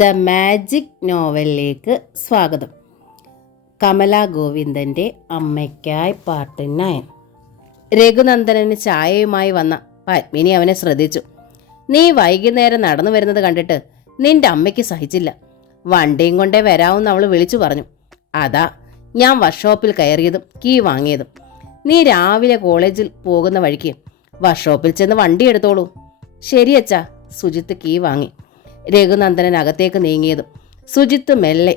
The magic നോവലിലേക്ക് സ്വാഗതം. Kamala ഗോവിന്ദൻ്റെ അമ്മയ്ക്കായി part 9. രഘുനന്ദനന് ചായയുമായി വന്ന പത്മിനി അവനെ ശ്രദ്ധിച്ചു. നീ വൈകുന്നേരം നടന്നു വരുന്നത് കണ്ടിട്ട് നിന്റെ അമ്മയ്ക്ക് സഹിച്ചില്ല. വണ്ടിയും കൊണ്ടേ വരാമെന്ന് അവൾ വിളിച്ചു പറഞ്ഞു. അതാ ഞാൻ വർക്ക്ഷോപ്പിൽ കയറിയതും കീ വാങ്ങിയതും. നീ രാവിലെ കോളേജിൽ പോകുന്ന വഴിക്ക് വർക്ക്ഷോപ്പിൽ ചെന്ന് വണ്ടി എടുത്തോളൂ. ശരിയച്ചാ. സുജിത്ത് കീ വാങ്ങി. രഘുനന്ദനൻ അകത്തേക്ക് നീങ്ങിയതും സുജിത്ത് മെല്ലെ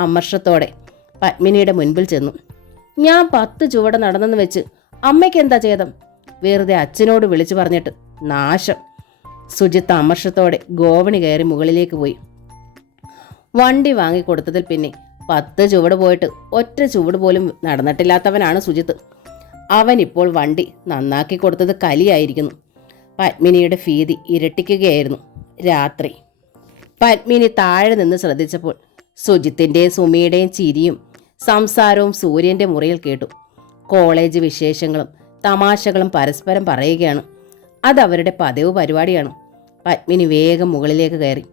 അമർഷത്തോടെ പത്മിനിയുടെ മുൻപിൽ ചെന്നു. ഞാൻ 10 ചുവട് നടന്നെന്ന് വെച്ച് അമ്മയ്ക്ക് എന്താ ചെയ്തം? വെറുതെ അച്ഛനോട് വിളിച്ചു പറഞ്ഞിട്ട് നാശം. സുജിത്ത് അമർഷത്തോടെ ഗോവണി കയറി മുകളിലേക്ക് പോയി. വണ്ടി വാങ്ങിക്കൊടുത്തതിൽ പിന്നെ 10 ചുവട് പോയിട്ട് ഒറ്റ ചുവട് പോലും നടന്നിട്ടില്ലാത്തവനാണ് സുജിത്ത്. അവനിപ്പോൾ വണ്ടി നന്നാക്കി കൊടുത്തത് കലിയായിരിക്കുന്നു. പത്മിനിയുടെ ഭീതി ഇരട്ടിക്കുകയായിരുന്നു. രാത്രി പത്മിനി താഴെ നിന്ന് ശ്രദ്ധിച്ചപ്പോൾ സുജിത്തിൻ്റെയും സുമിയുടെയും ചിരിയും സംസാരവും സൂര്യൻ്റെ മുറിയിൽ കേട്ടു. കോളേജ് വിശേഷങ്ങളും തമാശകളും പരസ്പരം പറയുകയാണ്. അതവരുടെ പതിവ് പരിപാടിയാണ്. പത്മിനി വേഗം മുകളിലേക്ക് കയറി.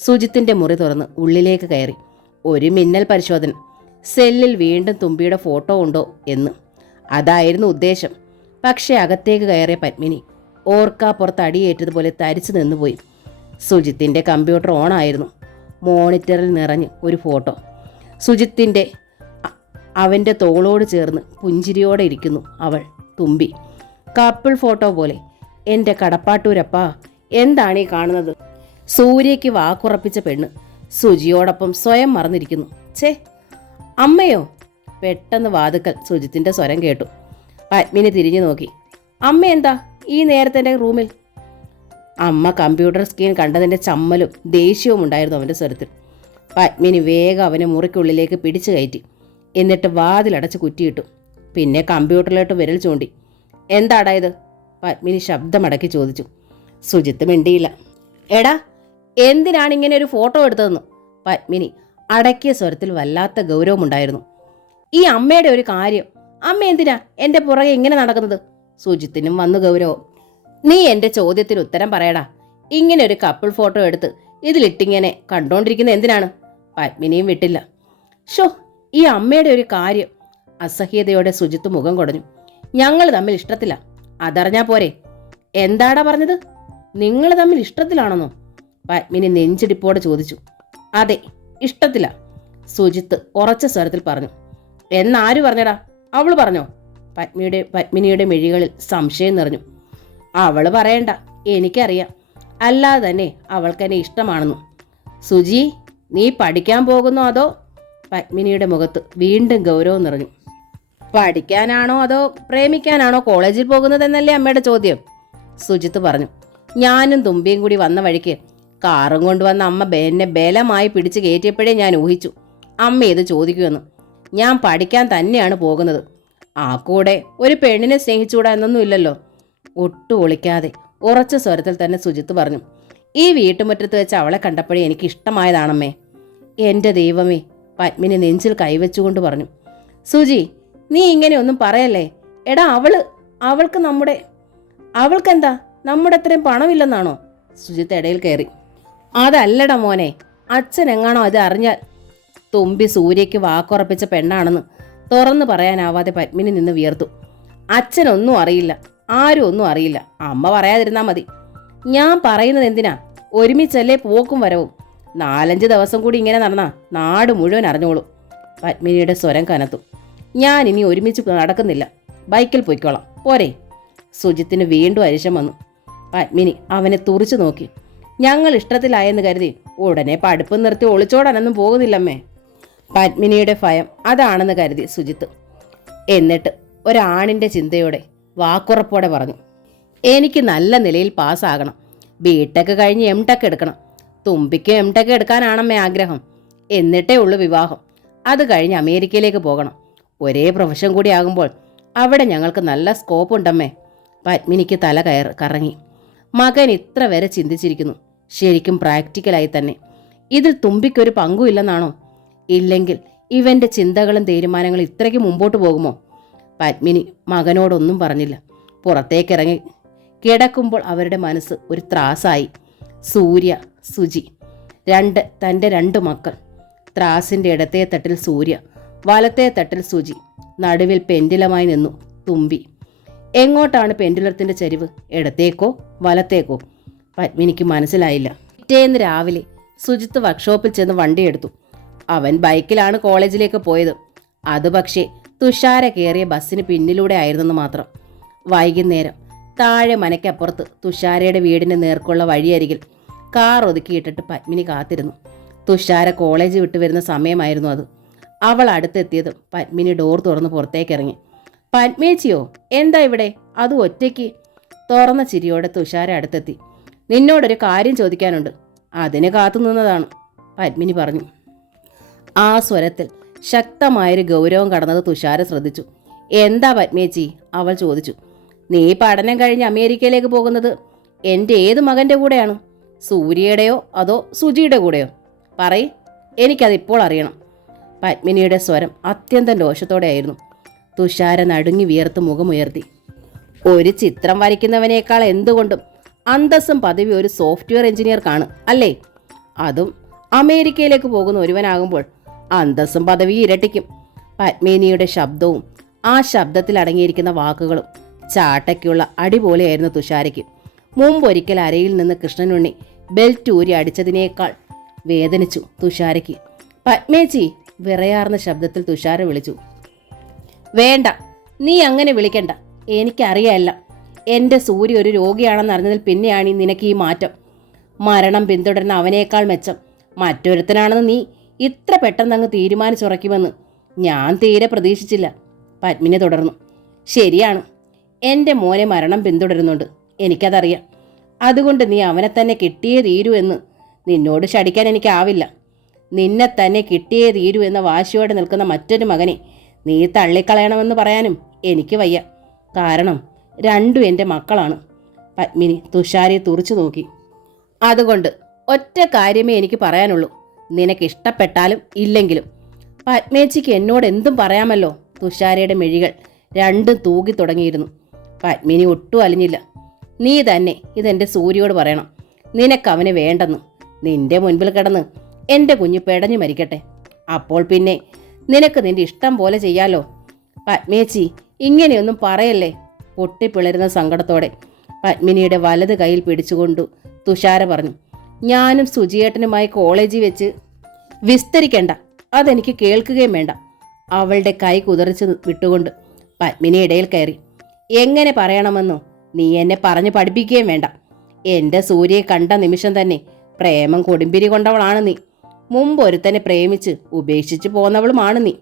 സുജിത്തിൻ്റെ മുറി തുറന്ന് ഉള്ളിലേക്ക് കയറി. ഒരു മിന്നൽ പരിശോധന. സെല്ലിൽ വീണ്ടും തുമ്പിയുടെ ഫോട്ടോ ഉണ്ടോ എന്ന്. അതായിരുന്നു ഉദ്ദേശം. പക്ഷേ അകത്തേക്ക് കയറിയ പത്മിനി ഓർക്കാപ്പുറത്ത് അടിയേറ്റതുപോലെ തരിച്ചു നിന്നുപോയി. സുജിത്തിൻ്റെ കമ്പ്യൂട്ടർ ഓണായിരുന്നു. മോണിറ്ററിൽ നിറഞ്ഞ് ഒരു ഫോട്ടോ. സുജിത്തിൻ്റെ അവൻ്റെ തോളോട് ചേർന്ന് പുഞ്ചിരിയോടെ ഇരിക്കുന്നു അവൾ, തുമ്പി. കപ്പിൾ ഫോട്ടോ പോലെ. എൻ്റെ കടപ്പാട്ടൂരപ്പാ, എന്താണ് ഈ കാണുന്നത്? സൂര്യയ്ക്ക് വാക്കുറപ്പിച്ച പെണ്ണ് സുജിയോടൊപ്പം സ്വയം മറന്നിരിക്കുന്നു. ഛേ, അമ്മയോ? പെട്ടെന്ന് വാതുക്കൽ സുജിത്തിൻ്റെ സ്വരം കേട്ടു. പത്മിനി തിരിഞ്ഞു നോക്കി. അമ്മ എന്താ ഈ നേരത്തെ റൂമിൽ? അമ്മ കമ്പ്യൂട്ടർ സ്ക്രീൻ കണ്ടതിൻ്റെ ചമ്മലും ദേഷ്യവും ഉണ്ടായിരുന്നു അവൻ്റെ സ്വരത്തിൽ. പത്മിനി വേഗം അവനെ മുറിക്കുള്ളിലേക്ക് പിടിച്ചു കയറ്റി. എന്നിട്ട് വാതിലടച്ച് കുറ്റിയിട്ടു. പിന്നെ കമ്പ്യൂട്ടറിലോട്ട് വിരൽ ചൂണ്ടി. എന്താടാ ഇത്? പത്മിനി ശബ്ദമടക്കി ചോദിച്ചു. സുജിത്ത് മിണ്ടിയില്ല. എടാ, എന്തിനാണ് ഇങ്ങനെ ഒരു ഫോട്ടോ എടുത്തതെന്ന് പത്മിനി അടക്കിയ സ്വരത്തിൽ വല്ലാത്ത ഗൗരവമുണ്ടായിരുന്നു. ഈ അമ്മയുടെ ഒരു കാര്യം. അമ്മ എന്തിനാ എൻ്റെ പുറകെ ഇങ്ങനെ നടക്കുന്നത്? സുജിത്തിനും വന്നു ഗൗരവം. നീ എൻ്റെ ചോദ്യത്തിന് ഉത്തരം പറയടാ. ഇങ്ങനെ ഒരു കപ്പിൾ ഫോട്ടോ എടുത്ത് ഇതിലിട്ടിങ്ങനെ കണ്ടോണ്ടിരിക്കുന്ന എന്തിനാണ്? പത്മിനിയും വിട്ടില്ല. ഷോ, ഈ അമ്മയുടെ ഒരു കാര്യം. അസഹ്യതയോടെ സുജിത്ത് മുഖം കുടഞ്ഞു. ഞങ്ങൾ തമ്മിൽ ഇഷ്ടത്തില്ല, അതറിഞ്ഞാ പോരെ? എന്താടാ പറഞ്ഞത്? നിങ്ങൾ തമ്മിൽ ഇഷ്ടത്തിലാണെന്നോ? പത്മിനി നെഞ്ചിടിപ്പോടെ ചോദിച്ചു. അതെ, ഇഷ്ടത്തില്ല, സുജിത്ത് ഉറച്ച സ്വരത്തിൽ പറഞ്ഞു. എന്നാര് പറഞ്ഞടാ? അവള് പറഞ്ഞോ? പത്മിനിയുടെ മിഴികളിൽ സംശയം നിറഞ്ഞു. അവള് പറയണ്ട, എനിക്കറിയാം. അല്ലാതെ തന്നെ അവൾക്കെന്നെ ഇഷ്ടമാണെന്നു. സുജി, നീ പഠിക്കാൻ പോകുന്നോ അതോ? പത്മിനിയുടെ മുഖത്ത് വീണ്ടും ഗൗരവം നിറഞ്ഞു. പഠിക്കാനാണോ അതോ പ്രേമിക്കാനാണോ കോളേജിൽ പോകുന്നതെന്നല്ലേ അമ്മയുടെ ചോദ്യം? സുജിത്ത് പറഞ്ഞു. ഞാനും തുമ്പിയും കൂടി വന്ന വഴിക്ക് കാറും കൊണ്ടുവന്ന അമ്മ എന്നെ ബലമായി പിടിച്ച് കയറ്റിയപ്പോഴേ ഞാൻ ഊഹിച്ചു അമ്മ ഇത് ചോദിക്കുമെന്ന്. ഞാൻ പഠിക്കാൻ തന്നെയാണ് പോകുന്നത്. ആ കൂടെ ഒരു പെണ്ണിനെ സ്നേഹിച്ചുകൂടാ എന്നൊന്നുമില്ലല്ലോ. ഒട്ടും ഒളിക്കാതെ ഉറച്ച സ്വരത്തിൽ തന്നെ സുജിത്ത് പറഞ്ഞു. ഈ വീട്ടുമുറ്റത്ത് വെച്ച് അവളെ കണ്ടപ്പോഴേ എനിക്ക് ഇഷ്ടമായതാണമ്മേ. എൻ്റെ ദൈവമേ, പത്മിനി നെഞ്ചിൽ കൈവച്ചുകൊണ്ട് പറഞ്ഞു. സുജി, നീ ഇങ്ങനെ ഒന്നും പറയല്ലേ. എടാ, അവൾക്കെന്താ നമ്മുടെ അത്രയും പണമില്ലെന്നാണോ? സുജിത്ത് ഇടയിൽ കയറി. അതല്ലടാ മോനെ, അച്ഛൻ എങ്ങാണോ അത് അറിഞ്ഞാൽ. തുമ്പി സൂര്യയ്ക്ക് വാക്കുറപ്പിച്ച പെണ്ണാണെന്ന് തുറന്നു പറയാനാവാതെ പത്മിനി നിന്ന് വിയർത്തു. അച്ഛനൊന്നും അറിയില്ല, ആരും ഒന്നും അറിയില്ല. അമ്മ പറയാതിരുന്നാ മതി. ഞാൻ പറയുന്നത് എന്തിനാ? ഒരുമിച്ചല്ലേ പോക്കും വരവും. 4-5 ദിവസം കൂടി ഇങ്ങനെ നടന്നാ നാട് മുഴുവൻ അറിഞ്ഞോളൂ. പത്മിനിയുടെ സ്വരം കനത്തു. ഞാൻ ഇനി ഒരുമിച്ച് നടക്കുന്നില്ല, ബൈക്കിൽ പൊയ്ക്കോളാം, പോരെ? സുജിത്തിന് വീണ്ടും അരിശം വന്നു. പത്മിനി അവനെ തുറിച്ചു നോക്കി. ഞങ്ങൾ ഇഷ്ടത്തിലായെന്ന് കരുതി ഉടനെ പഠിപ്പ് നിർത്തി ഒളിച്ചോടാനൊന്നും പോകുന്നില്ലമ്മേ. പത്മിനിയുടെ ഭയം അതാണെന്ന് കരുതി സുജിത്ത്. എന്നിട്ട് ഒരാണിൻ്റെ ചിന്തയോടെ വാക്കുറപ്പോടെ പറഞ്ഞു. എനിക്ക് നല്ല നിലയിൽ പാസ്സാകണം. ബിടെക് കഴിഞ്ഞ് എംടെക് എടുക്കണം. തുമ്പിക്ക് എംടെക് എടുക്കാനാണമ്മേ ആഗ്രഹം. എന്നിട്ടേ ഉള്ളൂ വിവാഹം. അത് കഴിഞ്ഞ് അമേരിക്കയിലേക്ക് പോകണം. ഒരേ പ്രൊഫഷൻ കൂടി ആകുമ്പോൾ അവിടെ ഞങ്ങൾക്ക് നല്ല സ്കോപ്പ് ഉണ്ടമ്മേ. പത്മിനിക്ക് തല കറങ്ങി. മകൻ ഇത്ര വരെ ചിന്തിച്ചിരിക്കുന്നു. ശരിക്കും പ്രാക്ടിക്കലായി തന്നെ. ഇതിൽ തുമ്പിക്കൊരു പങ്കുമില്ലെന്നാണോ? ഇല്ലെങ്കിൽ ഇവൻ്റെ ചിന്തകളും തീരുമാനങ്ങളും ഇത്രയ്ക്ക് മുമ്പോട്ട് പോകുമോ? പത്മിനി മകനോടൊന്നും പറഞ്ഞില്ല. പുറത്തേക്കിറങ്ങി കിടക്കുമ്പോൾ അവരുടെ മനസ്സ് ഒരു ത്രാസായി. സൂര്യ, സുജി, തൻ്റെ 2 മക്കൾ. ത്രാസിൻ്റെ ഇടത്തേ തട്ടിൽ സൂര്യ, വലത്തേ തട്ടിൽ സുജി, നടുവിൽ പെൻഡുലമായി നിന്നു തുമ്പി. എങ്ങോട്ടാണ് പെൻഡുലത്തിൻ്റെ ചരിവ്? ഇടത്തേക്കോ വലത്തേക്കോ? പത്മിനിക്ക് മനസ്സിലായില്ല. പിറ്റേന്ന് രാവിലെ സുജിത്ത് വർക്ക്ഷോപ്പിൽ ചെന്ന് വണ്ടിയെടുത്തു. അവൻ ബൈക്കിലാണ് കോളേജിലേക്ക് പോയത്. അത് പക്ഷേ തുഷാര കയറിയ ബസ്സിന് പിന്നിലൂടെ ആയിരുന്നെന്ന് മാത്രം. വൈകുന്നേരം താഴെ മനയ്ക്കപ്പുറത്ത് തുഷാരയുടെ വീടിന് നേർക്കുള്ള വഴിയരികിൽ കാർ ഒതുക്കിയിട്ടിട്ട് പത്മിനി കാത്തിരുന്നു. തുഷാര കോളേജ് വിട്ടു വരുന്ന സമയമായിരുന്നു അത്. അവൾ അടുത്തെത്തിയതും പത്മിനി ഡോർ തുറന്ന് പുറത്തേക്കിറങ്ങി. പത്മേച്ചിയോ, എന്താ ഇവിടെ? അത് ഒറ്റയ്ക്ക്? തുറന്ന ചിരിയോടെ തുഷാര അടുത്തെത്തി. നിന്നോടൊരു കാര്യം ചോദിക്കാനുണ്ട്, അതിന് കാത്തുനിന്നതാണ്, പത്മിനി പറഞ്ഞു. ആ സ്വരത്തിൽ ശക്തമായൊരു ഗൗരവം കടന്നത് തുഷാര ശ്രദ്ധിച്ചു. എന്താ പത്മേച്ചി? അവൾ ചോദിച്ചു. നീ പഠനം കഴിഞ്ഞ് അമേരിക്കയിലേക്ക് പോകുന്നത് എൻ്റെ ഏത് മകൻ്റെ കൂടെയാണ്? സൂര്യയുടെയോ അതോ സുജിയുടെ കൂടെയോ? പറയ്, എനിക്കതിപ്പോൾ അറിയണം. പത്മിനിയുടെ സ്വരം അത്യന്തം രോഷത്തോടെയായിരുന്നു. തുഷാര നടുങ്ങി വിയർത്ത് മുഖമുയർത്തി. ഒരു ചിത്രം വരയ്ക്കുന്നവനേക്കാൾ എന്തുകൊണ്ടും അന്തസ്സും പദവി ഒരു സോഫ്റ്റ്വെയർ എഞ്ചിനീയർക്കാണ്, അല്ലേ? അതും അമേരിക്കയിലേക്ക് പോകുന്ന ഒരുവനാകുമ്പോൾ അന്തസ്സും പദവി ഇരട്ടിക്കും. പത്മിനിയുടെ ശബ്ദവും ആ ശബ്ദത്തിൽ അടങ്ങിയിരിക്കുന്ന വാക്കുകളും ചാട്ടയ്ക്കുള്ള അടി പോലെയായിരുന്നു തുഷാരയ്ക്ക്. മുമ്പൊരിക്കൽ അരയിൽ നിന്ന് കൃഷ്ണനുണ്ണി ബെൽറ്റ് ഊരി അടിച്ചതിനേക്കാൾ വേദനിച്ചു തുഷാരയ്ക്ക്. പത്മേച്ചി, വിറയാർന്ന ശബ്ദത്തിൽ തുഷാര വിളിച്ചു. വേണ്ട, നീ അങ്ങനെ വിളിക്കണ്ട. എനിക്കറിയാല്ല. എൻ്റെ സൂര്യ ഒരു രോഗിയാണെന്ന് അറിഞ്ഞതിൽ പിന്നെയാണ് നിനക്ക് ഈ മാറ്റം. മരണം പിന്തുടരുന്ന അവനേക്കാൾ മെച്ചം മറ്റൊരുത്തനാണെന്ന് നീ ഇത്ര പെട്ടെന്നങ്ങ് തീരുമാനിച്ചുറയ്ക്കുമെന്ന് ഞാൻ തീരെ പ്രതീക്ഷിച്ചില്ല, പത്മിനി തുടർന്നു. ശരിയാണ്, എൻ്റെ മോനെ മരണം പിന്തുടരുന്നുണ്ട്, എനിക്കതറിയാം. അതുകൊണ്ട് നീ അവനെ തന്നെ കിട്ടിയേ തീരൂ എന്ന് നിന്നോട് ശടിക്കാൻ എനിക്കാവില്ല. നിന്നെ തന്നെ കിട്ടിയേ തീരൂ എന്ന വാശിയോടെ നിൽക്കുന്ന മറ്റൊരു മകനെ നീ തള്ളിക്കളയണമെന്ന് പറയാനും എനിക്ക് വയ്യ. കാരണം 2 എൻ്റെ മക്കളാണ്. പത്മിനി തുഷാരയെ തുറിച്ചു നോക്കി. അതുകൊണ്ട് ഒറ്റ കാര്യമേ എനിക്ക് പറയാനുള്ളൂ, നിനക്കിഷ്ടപ്പെട്ടാലും ഇല്ലെങ്കിലും. പത്മേച്ചിക്ക് എന്നോട് എന്തും പറയാമല്ലോ. തുഷാരയുടെ മെഴികൾ 2 തൂകി തുടങ്ങിയിരുന്നു. പത്മിനി ഒട്ടും അലിഞ്ഞില്ല. നീ തന്നെ ഇതെൻ്റെ സൂര്യയോട് പറയണം. നിനക്കവനെ വേണ്ടെന്ന്. നിന്റെ മുൻപിൽ കിടന്ന് എൻ്റെ കുഞ്ഞ് പെടഞ്ഞു മരിക്കട്ടെ. അപ്പോൾ പിന്നെ നിനക്ക് നിന്റെ ഇഷ്ടം പോലെ ചെയ്യാലോ. പത്മേച്ചി, ഇങ്ങനെയൊന്നും പറയല്ലേ. പൊട്ടിപ്പിളരുന്ന സങ്കടത്തോടെ പത്മിനിയുടെ വലത് കൈയിൽ പിടിച്ചുകൊണ്ടു തുഷാര പറഞ്ഞു. ഞാനും സുജിയേട്ടനുമായി കോളേജിൽ വെച്ച് വിസ്തരിക്കണ്ട, അതെനിക്ക് കേൾക്കുകയും വേണ്ട. അവളുടെ കൈ കുതിർച്ച് വിട്ടുകൊണ്ട് പത്മിനി ഇടയിൽ കയറി. എങ്ങനെ പറയണമെന്നോ നീ എന്നെ പറഞ്ഞു പഠിപ്പിക്കുകയും വേണ്ട. എൻ്റെ സൂര്യയെ കണ്ട നിമിഷം തന്നെ പ്രേമം കൊടുമ്പിരി കൊണ്ടവളാണ് നീ. മുമ്പ് ഒരുത്തനെ പ്രേമിച്ച് ഉപേക്ഷിച്ച് പോന്നവളുമാണ് നീ,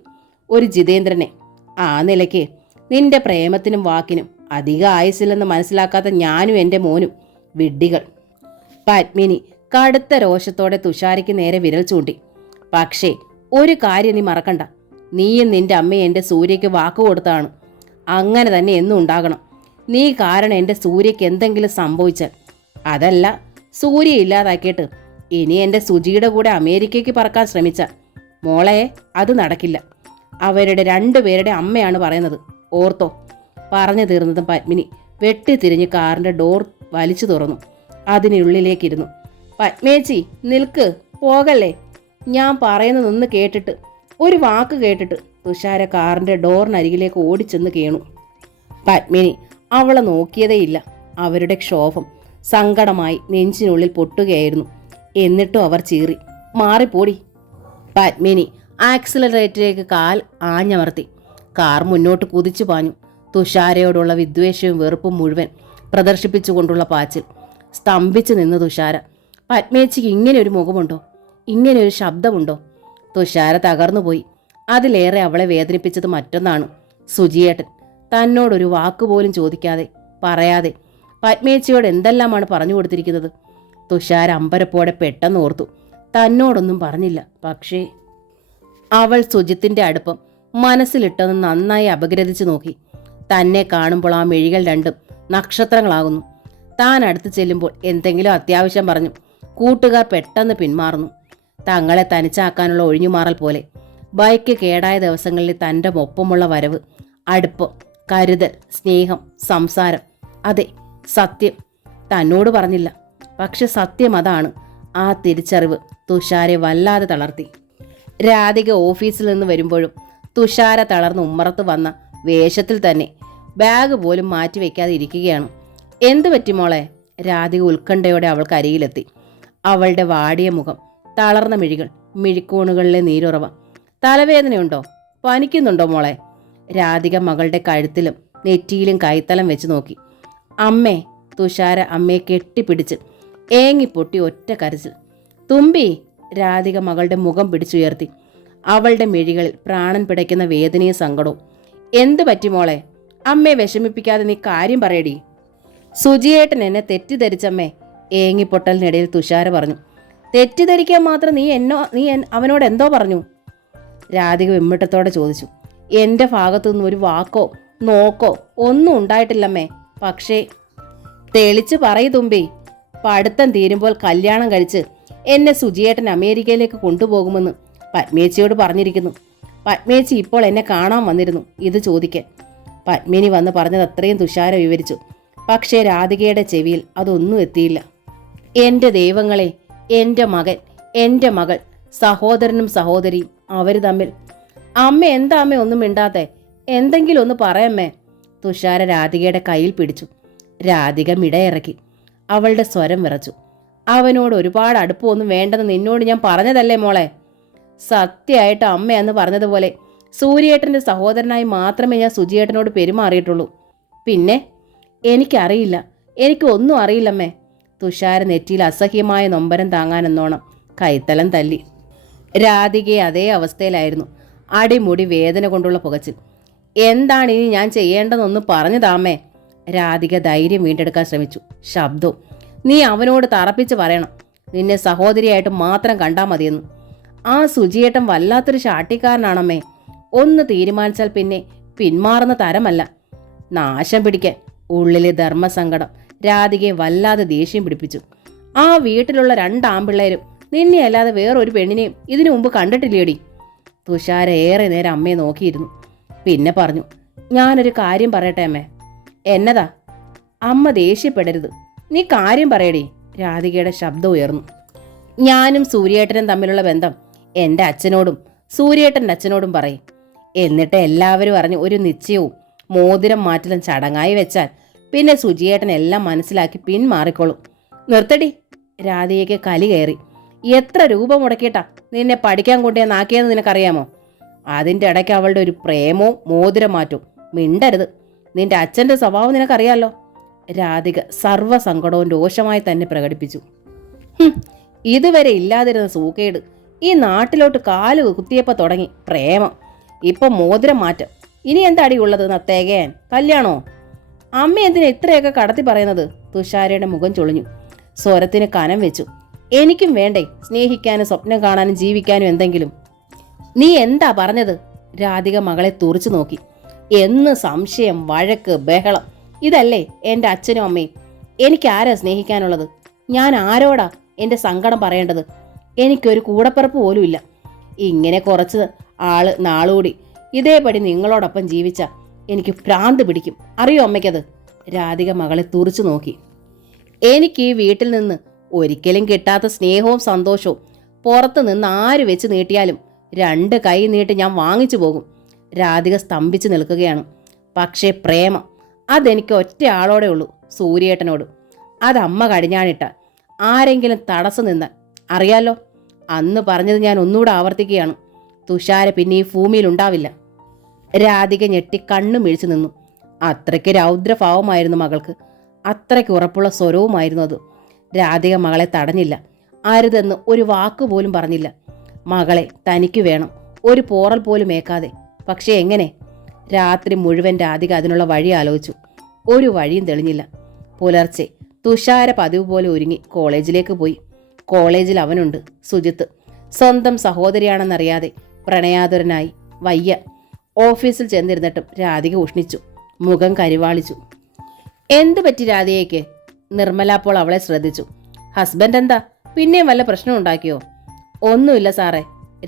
ഒരു ജിതേന്ദ്രനെ. ആ നിലയ്ക്ക് നിന്റെ പ്രേമത്തിനും വാക്കിനും അധിക ആയുസില്ലെന്ന് മനസ്സിലാക്കാത്ത ഞാനും എൻ്റെ മോനും വിഡ്ഢികൾ. പത്മിനി കടുത്ത രോഷത്തോടെ തുഷാരയ്ക്ക് നേരെ വിരൽ ചൂണ്ടി. പക്ഷേ ഒരു കാര്യം നീ മറക്കണ്ട, നീയും നിന്റെ അമ്മയും എൻ്റെ സൂര്യയ്ക്ക് വാക്ക് കൊടുത്താണ്. അങ്ങനെ തന്നെ എന്നും ഉണ്ടാകണം. നീ കാരണം എൻ്റെ സൂര്യയ്ക്ക് എന്തെങ്കിലും സംഭവിച്ചാൽ, അതല്ല സൂര്യ ഇല്ലാതാക്കിയിട്ട് ഇനി എൻ്റെ സുജിയുടെ കൂടെ അമേരിക്കയ്ക്ക് പറക്കാൻ ശ്രമിച്ചാൽ, മോളെ, അത് നടക്കില്ല. അവരുടെ 2 പേരുടെ അമ്മയാണ് പറയുന്നത്, ഓർത്തോ. പറഞ്ഞു തീർന്നതും പത്മിനി വെട്ടിത്തിരിഞ്ഞ് കാറിൻ്റെ ഡോർ വലിച്ചു തുറന്നു. അതിനുള്ളിലേക്കിരുന്നു. പത്മേച്ചി, നിൽക്ക്, പോകല്ലേ. ഞാൻ പറയുന്നതൊന്ന് കേട്ടിട്ട്, ഒരു വാക്ക് കേട്ടിട്ട്. തുഷാര കാറിൻ്റെ ഡോറിനരികിലേക്ക് ഓടിച്ചെന്ന് കേണു. പത്മിനി അവളെ നോക്കിയതേയില്ല. അവരുടെ ക്ഷോഭം സങ്കടമായി നെഞ്ചിനുള്ളിൽ പൊട്ടുകയായിരുന്നു. എന്നിട്ടും അവർ ചീറി. മാറിപ്പോടി. പത്മിനി ആക്സിലറേറ്ററിലേക്ക് കാൽ ആഞ്ഞമർത്തി. കാർ മുന്നോട്ട് കുതിച്ചു പാഞ്ഞു. തുഷാരയോടുള്ള വിദ്വേഷവും വെറുപ്പും മുഴുവൻ പ്രദർശിപ്പിച്ചുകൊണ്ടുള്ള പാച്ചിൽ. സ്തംഭിച്ചു നിന്ന് തുഷാര. പത്മേച്ചിക്ക് ഇങ്ങനെ ഒരു മുഖമുണ്ടോ? ഇങ്ങനെ ഒരു ശബ്ദമുണ്ടോ? തുഷാര തകർന്നുപോയി. അതിലേറെ അവളെ വേദനിപ്പിച്ചത് മറ്റൊന്നാണ്. സുജിയേട്ടൻ തന്നോടൊരു വാക്കുപോലും ചോദിക്കാതെ, പറയാതെ പത്മേച്ചിയോട് എന്തെല്ലാമാണ് പറഞ്ഞു കൊടുത്തിരിക്കുന്നത്. തുഷാര അമ്പരപ്പോടെ പെട്ടെന്ന് ഓർത്തു. തന്നോടൊന്നും പറഞ്ഞില്ല. പക്ഷേ അവൾ സുജിത്തിൻ്റെ അടുപ്പം മനസ്സിലിട്ടെന്ന് നന്നായി അപഗ്രഥിച്ചു നോക്കി. തന്നെ കാണുമ്പോൾ ആ മെഴികൾ 2 നക്ഷത്രങ്ങളാകുന്നു. താൻ അടുത്ത് ചെല്ലുമ്പോൾ എന്തെങ്കിലും അത്യാവശ്യം പറഞ്ഞു കൂട്ടുകാർ പെട്ടെന്ന് പിന്മാറുന്നു. തങ്ങളെ തനിച്ചാക്കാനുള്ള ഒഴിഞ്ഞുമാറൽ പോലെ. ബൈക്ക് കേടായ ദിവസങ്ങളിൽ തൻ്റെ ഒപ്പമുള്ള വരവ്, അടുപ്പം, കരുതൽ, സ്നേഹം, സംസാരം. അതെ, സത്യം. തന്നോട് പറഞ്ഞില്ല, പക്ഷെ സത്യം അതാണ്. ആ തിരിച്ചറിവ് തുഷാരെ വല്ലാതെ തളർത്തി. രാധിക ഓഫീസിൽ നിന്ന് വരുമ്പോഴും തുഷാര തളർന്ന് ഉമ്മറത്ത് വന്ന വേഷത്തിൽ തന്നെ ബാഗ് പോലും മാറ്റി വയ്ക്കാതെ ഇരിക്കുകയാണ്. എന്തു പറ്റി മോളെ? രാധിക ഉത്കണ്ഠയോടെ അവൾക്ക് അരികിലെത്തി. അവളുടെ വാടിയ മുഖം, തളർന്ന മിഴികൾ, മിഴിക്കോണുകളിലെ നീരുറവ. തലവേദനയുണ്ടോ? പനിക്കുന്നുണ്ടോ മോളെ? രാധിക മകളുടെ കഴുത്തിലും നെറ്റിയിലും കൈത്തലം വെച്ച് നോക്കി. അമ്മേ! തുഷാര അമ്മയെ കെട്ടിപ്പിടിച്ച് ഏങ്ങിപ്പൊട്ടി ഒറ്റ കരച്ചിൽ. തുമ്പി! രാധിക മകളുടെ മുഖം പിടിച്ചുയർത്തി. അവളുടെ മിഴികളിൽ പ്രാണൻ പിടയ്ക്കുന്ന വേദനയും സങ്കടവും. എന്തു പറ്റി മോളെ? അമ്മയെ വിഷമിപ്പിക്കാതെ നീ കാര്യം പറയടി. സുജിയേട്ടൻ എന്നെ തെറ്റിദ്ധരിച്ചമ്മേ, ഏങ്ങിപ്പൊട്ടലിനിടയിൽ തുഷാര പറഞ്ഞു. തെറ്റിദ്ധരിക്കാൻ മാത്രം നീ അവനോട് എന്തോ പറഞ്ഞു? രാധിക വിമ്മിട്ടത്തോടെ ചോദിച്ചു. എൻ്റെ ഭാഗത്തുനിന്ന് ഒരു വാക്കോ നോക്കോ ഒന്നും ഉണ്ടായിട്ടില്ലമ്മേ. പക്ഷേ തെളിച്ച് പറയൂ തുമ്പി. പഠിത്തം തീരുമ്പോൾ കല്യാണം കഴിച്ച് എന്നെ സുജിയേട്ടൻ അമേരിക്കയിലേക്ക് കൊണ്ടുപോകുമെന്ന് പത്മേച്ചിയോട് പറഞ്ഞിരിക്കുന്നു. പത്മേച്ചി ഇപ്പോൾ എന്നെ കാണാൻ വന്നിരുന്നു ഇത് ചോദിക്കാൻ. പത്മിനി വന്ന് പറഞ്ഞത് അത്രയും തുഷാര വിവരിച്ചു. പക്ഷേ രാധികയുടെ ചെവിയിൽ അതൊന്നും എത്തിയില്ല. എൻ്റെ ദൈവങ്ങളെ, എൻ്റെ മകൻ, എൻ്റെ മകൾ, സഹോദരനും സഹോദരിയും അവർ തമ്മിൽ. അമ്മ എന്താ അമ്മ ഒന്നും മിണ്ടാത്തെ? എന്തെങ്കിലും ഒന്ന് പറയമ്മേ. തുഷാര രാധികയുടെ കയ്യിൽ പിടിച്ചു. രാധിക മിടയിറക്കി. അവളുടെ സ്വരം വിറച്ചു. അവനോട് ഒരുപാട് അടുപ്പമൊന്നും വേണ്ടെന്ന് നിന്നോട് ഞാൻ പറഞ്ഞതല്ലേ മോളെ? സത്യമായിട്ട് അമ്മയെന്ന് പറഞ്ഞതുപോലെ സൂര്യേട്ടൻ്റെ സഹോദരനായി മാത്രമേ ഞാൻ സുജിയേട്ടനോട് പെരുമാറിയിട്ടുള്ളൂ. പിന്നെ എനിക്കറിയില്ല, എനിക്ക് ഒന്നും അറിയില്ലമ്മേ. തുഷാര നെറ്റിയിൽ അസഹ്യമായ നൊമ്പരം താങ്ങാനെന്നോണം കൈത്തലം തല്ലി. രാധികയെ അതേ അവസ്ഥയിലായിരുന്നു. അടിമുടി വേദന കൊണ്ടുള്ള പുകച്ചിൽ. എന്താണ് ഇനി ഞാൻ ചെയ്യേണ്ടതെന്നൊന്ന് പറഞ്ഞു താമേ. രാധിക ധൈര്യം വീണ്ടെടുക്കാൻ ശ്രമിച്ചു. ശബ്ദവും. നീ അവനോട് തറപ്പിച്ച് പറയണം, നിന്നെ സഹോദരിയായിട്ട് മാത്രം കണ്ടാൽ മതിയെന്ന്. ആ സുജിയേട്ടൻ വല്ലാത്തൊരു ശാട്ടിക്കാരനാണമ്മേ. ഒന്ന് തീരുമാനിച്ചാൽ പിന്നെ പിന്മാറുന്ന തരമല്ല. നാശം പിടിക്കാൻ. ഉള്ളിലെ ധർമ്മസങ്കടം രാധികയെ വല്ലാതെ ദേഷ്യം പിടിപ്പിച്ചു. ആ വീട്ടിലുള്ള 2 ആൺപിള്ളേരും നിന്നെ അല്ലാതെ വേറൊരു പെണ്ണിനെയും ഇതിനു മുമ്പ് കണ്ടിട്ടില്ലേടി. തുഷാര ഏറെ നേരം അമ്മയെ നോക്കിയിരുന്നു. പിന്നെ പറഞ്ഞു. ഞാനൊരു കാര്യം പറയട്ടെ അമ്മേ. എന്നതാ? അമ്മ ദേഷ്യപ്പെടരുത്, നീ കാര്യം പറയടി. രാധികയുടെ ശബ്ദം ഉയർന്നു. ഞാനും സൂര്യേട്ടനും തമ്മിലുള്ള ബന്ധം എൻ്റെ അച്ഛനോടും സൂര്യേട്ടൻ്റെ അച്ഛനോടും പറയും. എന്നിട്ട് എല്ലാവരും അറിഞ്ഞ് ഒരു നിശ്ചയവും മോതിരം മാറ്റലും ചടങ്ങായി വെച്ചാൽ പിന്നെ സുജിയേട്ടൻ എല്ലാം മനസ്സിലാക്കി പിന്മാറിക്കോളും. നിർത്തടി. രാധികയ്ക്ക് കലി കയറി. എത്ര രൂപ മുടക്കിയിട്ടാ നിന്നെ പഠിക്കാൻ കൊണ്ടുവന്നാക്കിയെന്ന് നിനക്കറിയാമോ? അതിൻ്റെ ഇടയ്ക്ക് അവളുടെ ഒരു പ്രേമവും മോതിരം മാറ്റവും. മിണ്ടരുത്, നിന്റെ അച്ഛൻ്റെ സ്വഭാവം നിനക്കറിയാലോ. രാധിക സർവ്വസങ്കടവും രോഷമായി തന്നെ പ്രകടിപ്പിച്ചു. ഇതുവരെ ഇല്ലാതിരുന്ന സൂക്കേട് ഈ നാട്ടിലോട്ട് കാല് കുത്തിയപ്പോൾ തുടങ്ങി പ്രേമം. ഇപ്പം മോതിരം മാറ്റം. ഇനി എന്താടി ഉള്ളത് നത്തേകയാൻ? കല്യാണോ? അമ്മ എന്തിനാ ഇത്രയൊക്കെ കടത്തി പറയുന്നത്? തുഷാരയുടെ മുഖം ചൊളിഞ്ഞു. സ്വരത്തിന് കനം വെച്ചു. എനിക്കും വേണ്ടേ സ്നേഹിക്കാനും സ്വപ്നം കാണാനും ജീവിക്കാനും എന്തെങ്കിലും? നീ എന്താ പറഞ്ഞത്? രാധിക മകളെ തുറിച്ചു നോക്കി. എന്ന് സംശയം, വഴക്ക്, ബഹളം. ഇതല്ലേ എൻ്റെ അച്ഛനും അമ്മയും? എനിക്കാരാ സ്നേഹിക്കാനുള്ളത്? ഞാൻ ആരോടാ എൻ്റെ സങ്കടം പറയേണ്ടത്? എനിക്കൊരു കൂടപ്പിറപ്പ് പോലും ഇല്ല. ഇങ്ങനെ കുറച്ച് നാളുകൂടി ഇതേപടി നിങ്ങളോടൊപ്പം ജീവിച്ച എനിക്ക് ഭ്രാന്ത് പിടിക്കും. അറിയോ അമ്മയ്ക്കത്? രാധിക മകളെ തുറിച്ചു നോക്കി. എനിക്ക് ഈ വീട്ടിൽ നിന്ന് ഒരിക്കലും കിട്ടാത്ത സ്നേഹവും സന്തോഷവും പുറത്തു നിന്ന് ആര് വെച്ച് നീട്ടിയാലും 2 കൈ നീട്ടി ഞാൻ വാങ്ങിച്ചു പോകും. രാധിക സ്തംഭിച്ചു നിൽക്കുകയാണ്. പക്ഷേ പ്രേമം, അതെനിക്ക് ഒറ്റ ആളോടെ ഉള്ളൂ, സൂര്യേട്ടനോട്. അതമ്മ കടിഞ്ഞാണിട്ട ആരെങ്കിലും തടസ്സം നിന്നാൽ അറിയാലോ. അന്ന് പറഞ്ഞത് ഞാൻ ഒന്നുകൂടെ ആവർത്തിക്കുകയാണ്. തുഷാര പിന്നെ ഈ ഭൂമിയിൽ ഉണ്ടാവില്ല. രാധിക ഞെട്ടി കണ്ണു മിഴിച്ചു നിന്നു. അത്രയ്ക്ക് രൗദ്രഭാവമായിരുന്നു മകൾക്ക്. അത്രയ്ക്ക് ഉറപ്പുള്ള സ്വരവുമായിരുന്നു അത്. രാധിക മകളെ തടഞ്ഞില്ല. അരുതെന്ന് ഒരു വാക്കുപോലും പറഞ്ഞില്ല. മകളെ തനിക്ക് വേണം, ഒരു പോറൽ പോലും ഏക്കാതെ. പക്ഷേ എങ്ങനെ? രാത്രി മുഴുവൻ രാധിക അതിനുള്ള വഴി ആലോചിച്ചു. ഒരു വഴിയും തെളിഞ്ഞില്ല. പുലർച്ചെ തുഷാര പതിവ് പോലെ ഒരുങ്ങി കോളേജിലേക്ക് പോയി. കോളേജിൽ അവനുണ്ട്, സുജിത്ത്. സ്വന്തം സഹോദരിയാണെന്നറിയാതെ പ്രണയാതുരനായി. വയ്യ. ഓഫീസിൽ ചെന്നിരുന്നിട്ടും രാധിക ഉഷ്ണിച്ചു. മുഖം കരിവാളിച്ചു. എന്തു പറ്റി രാധികയ്ക്ക്? നിർമ്മല അപ്പോൾ അവളെ ശ്രദ്ധിച്ചു. ഹസ്ബൻഡ് എന്താ പിന്നെയും വല്ല പ്രശ്നം ഉണ്ടാക്കിയോ? ഒന്നുമില്ല സാറേ.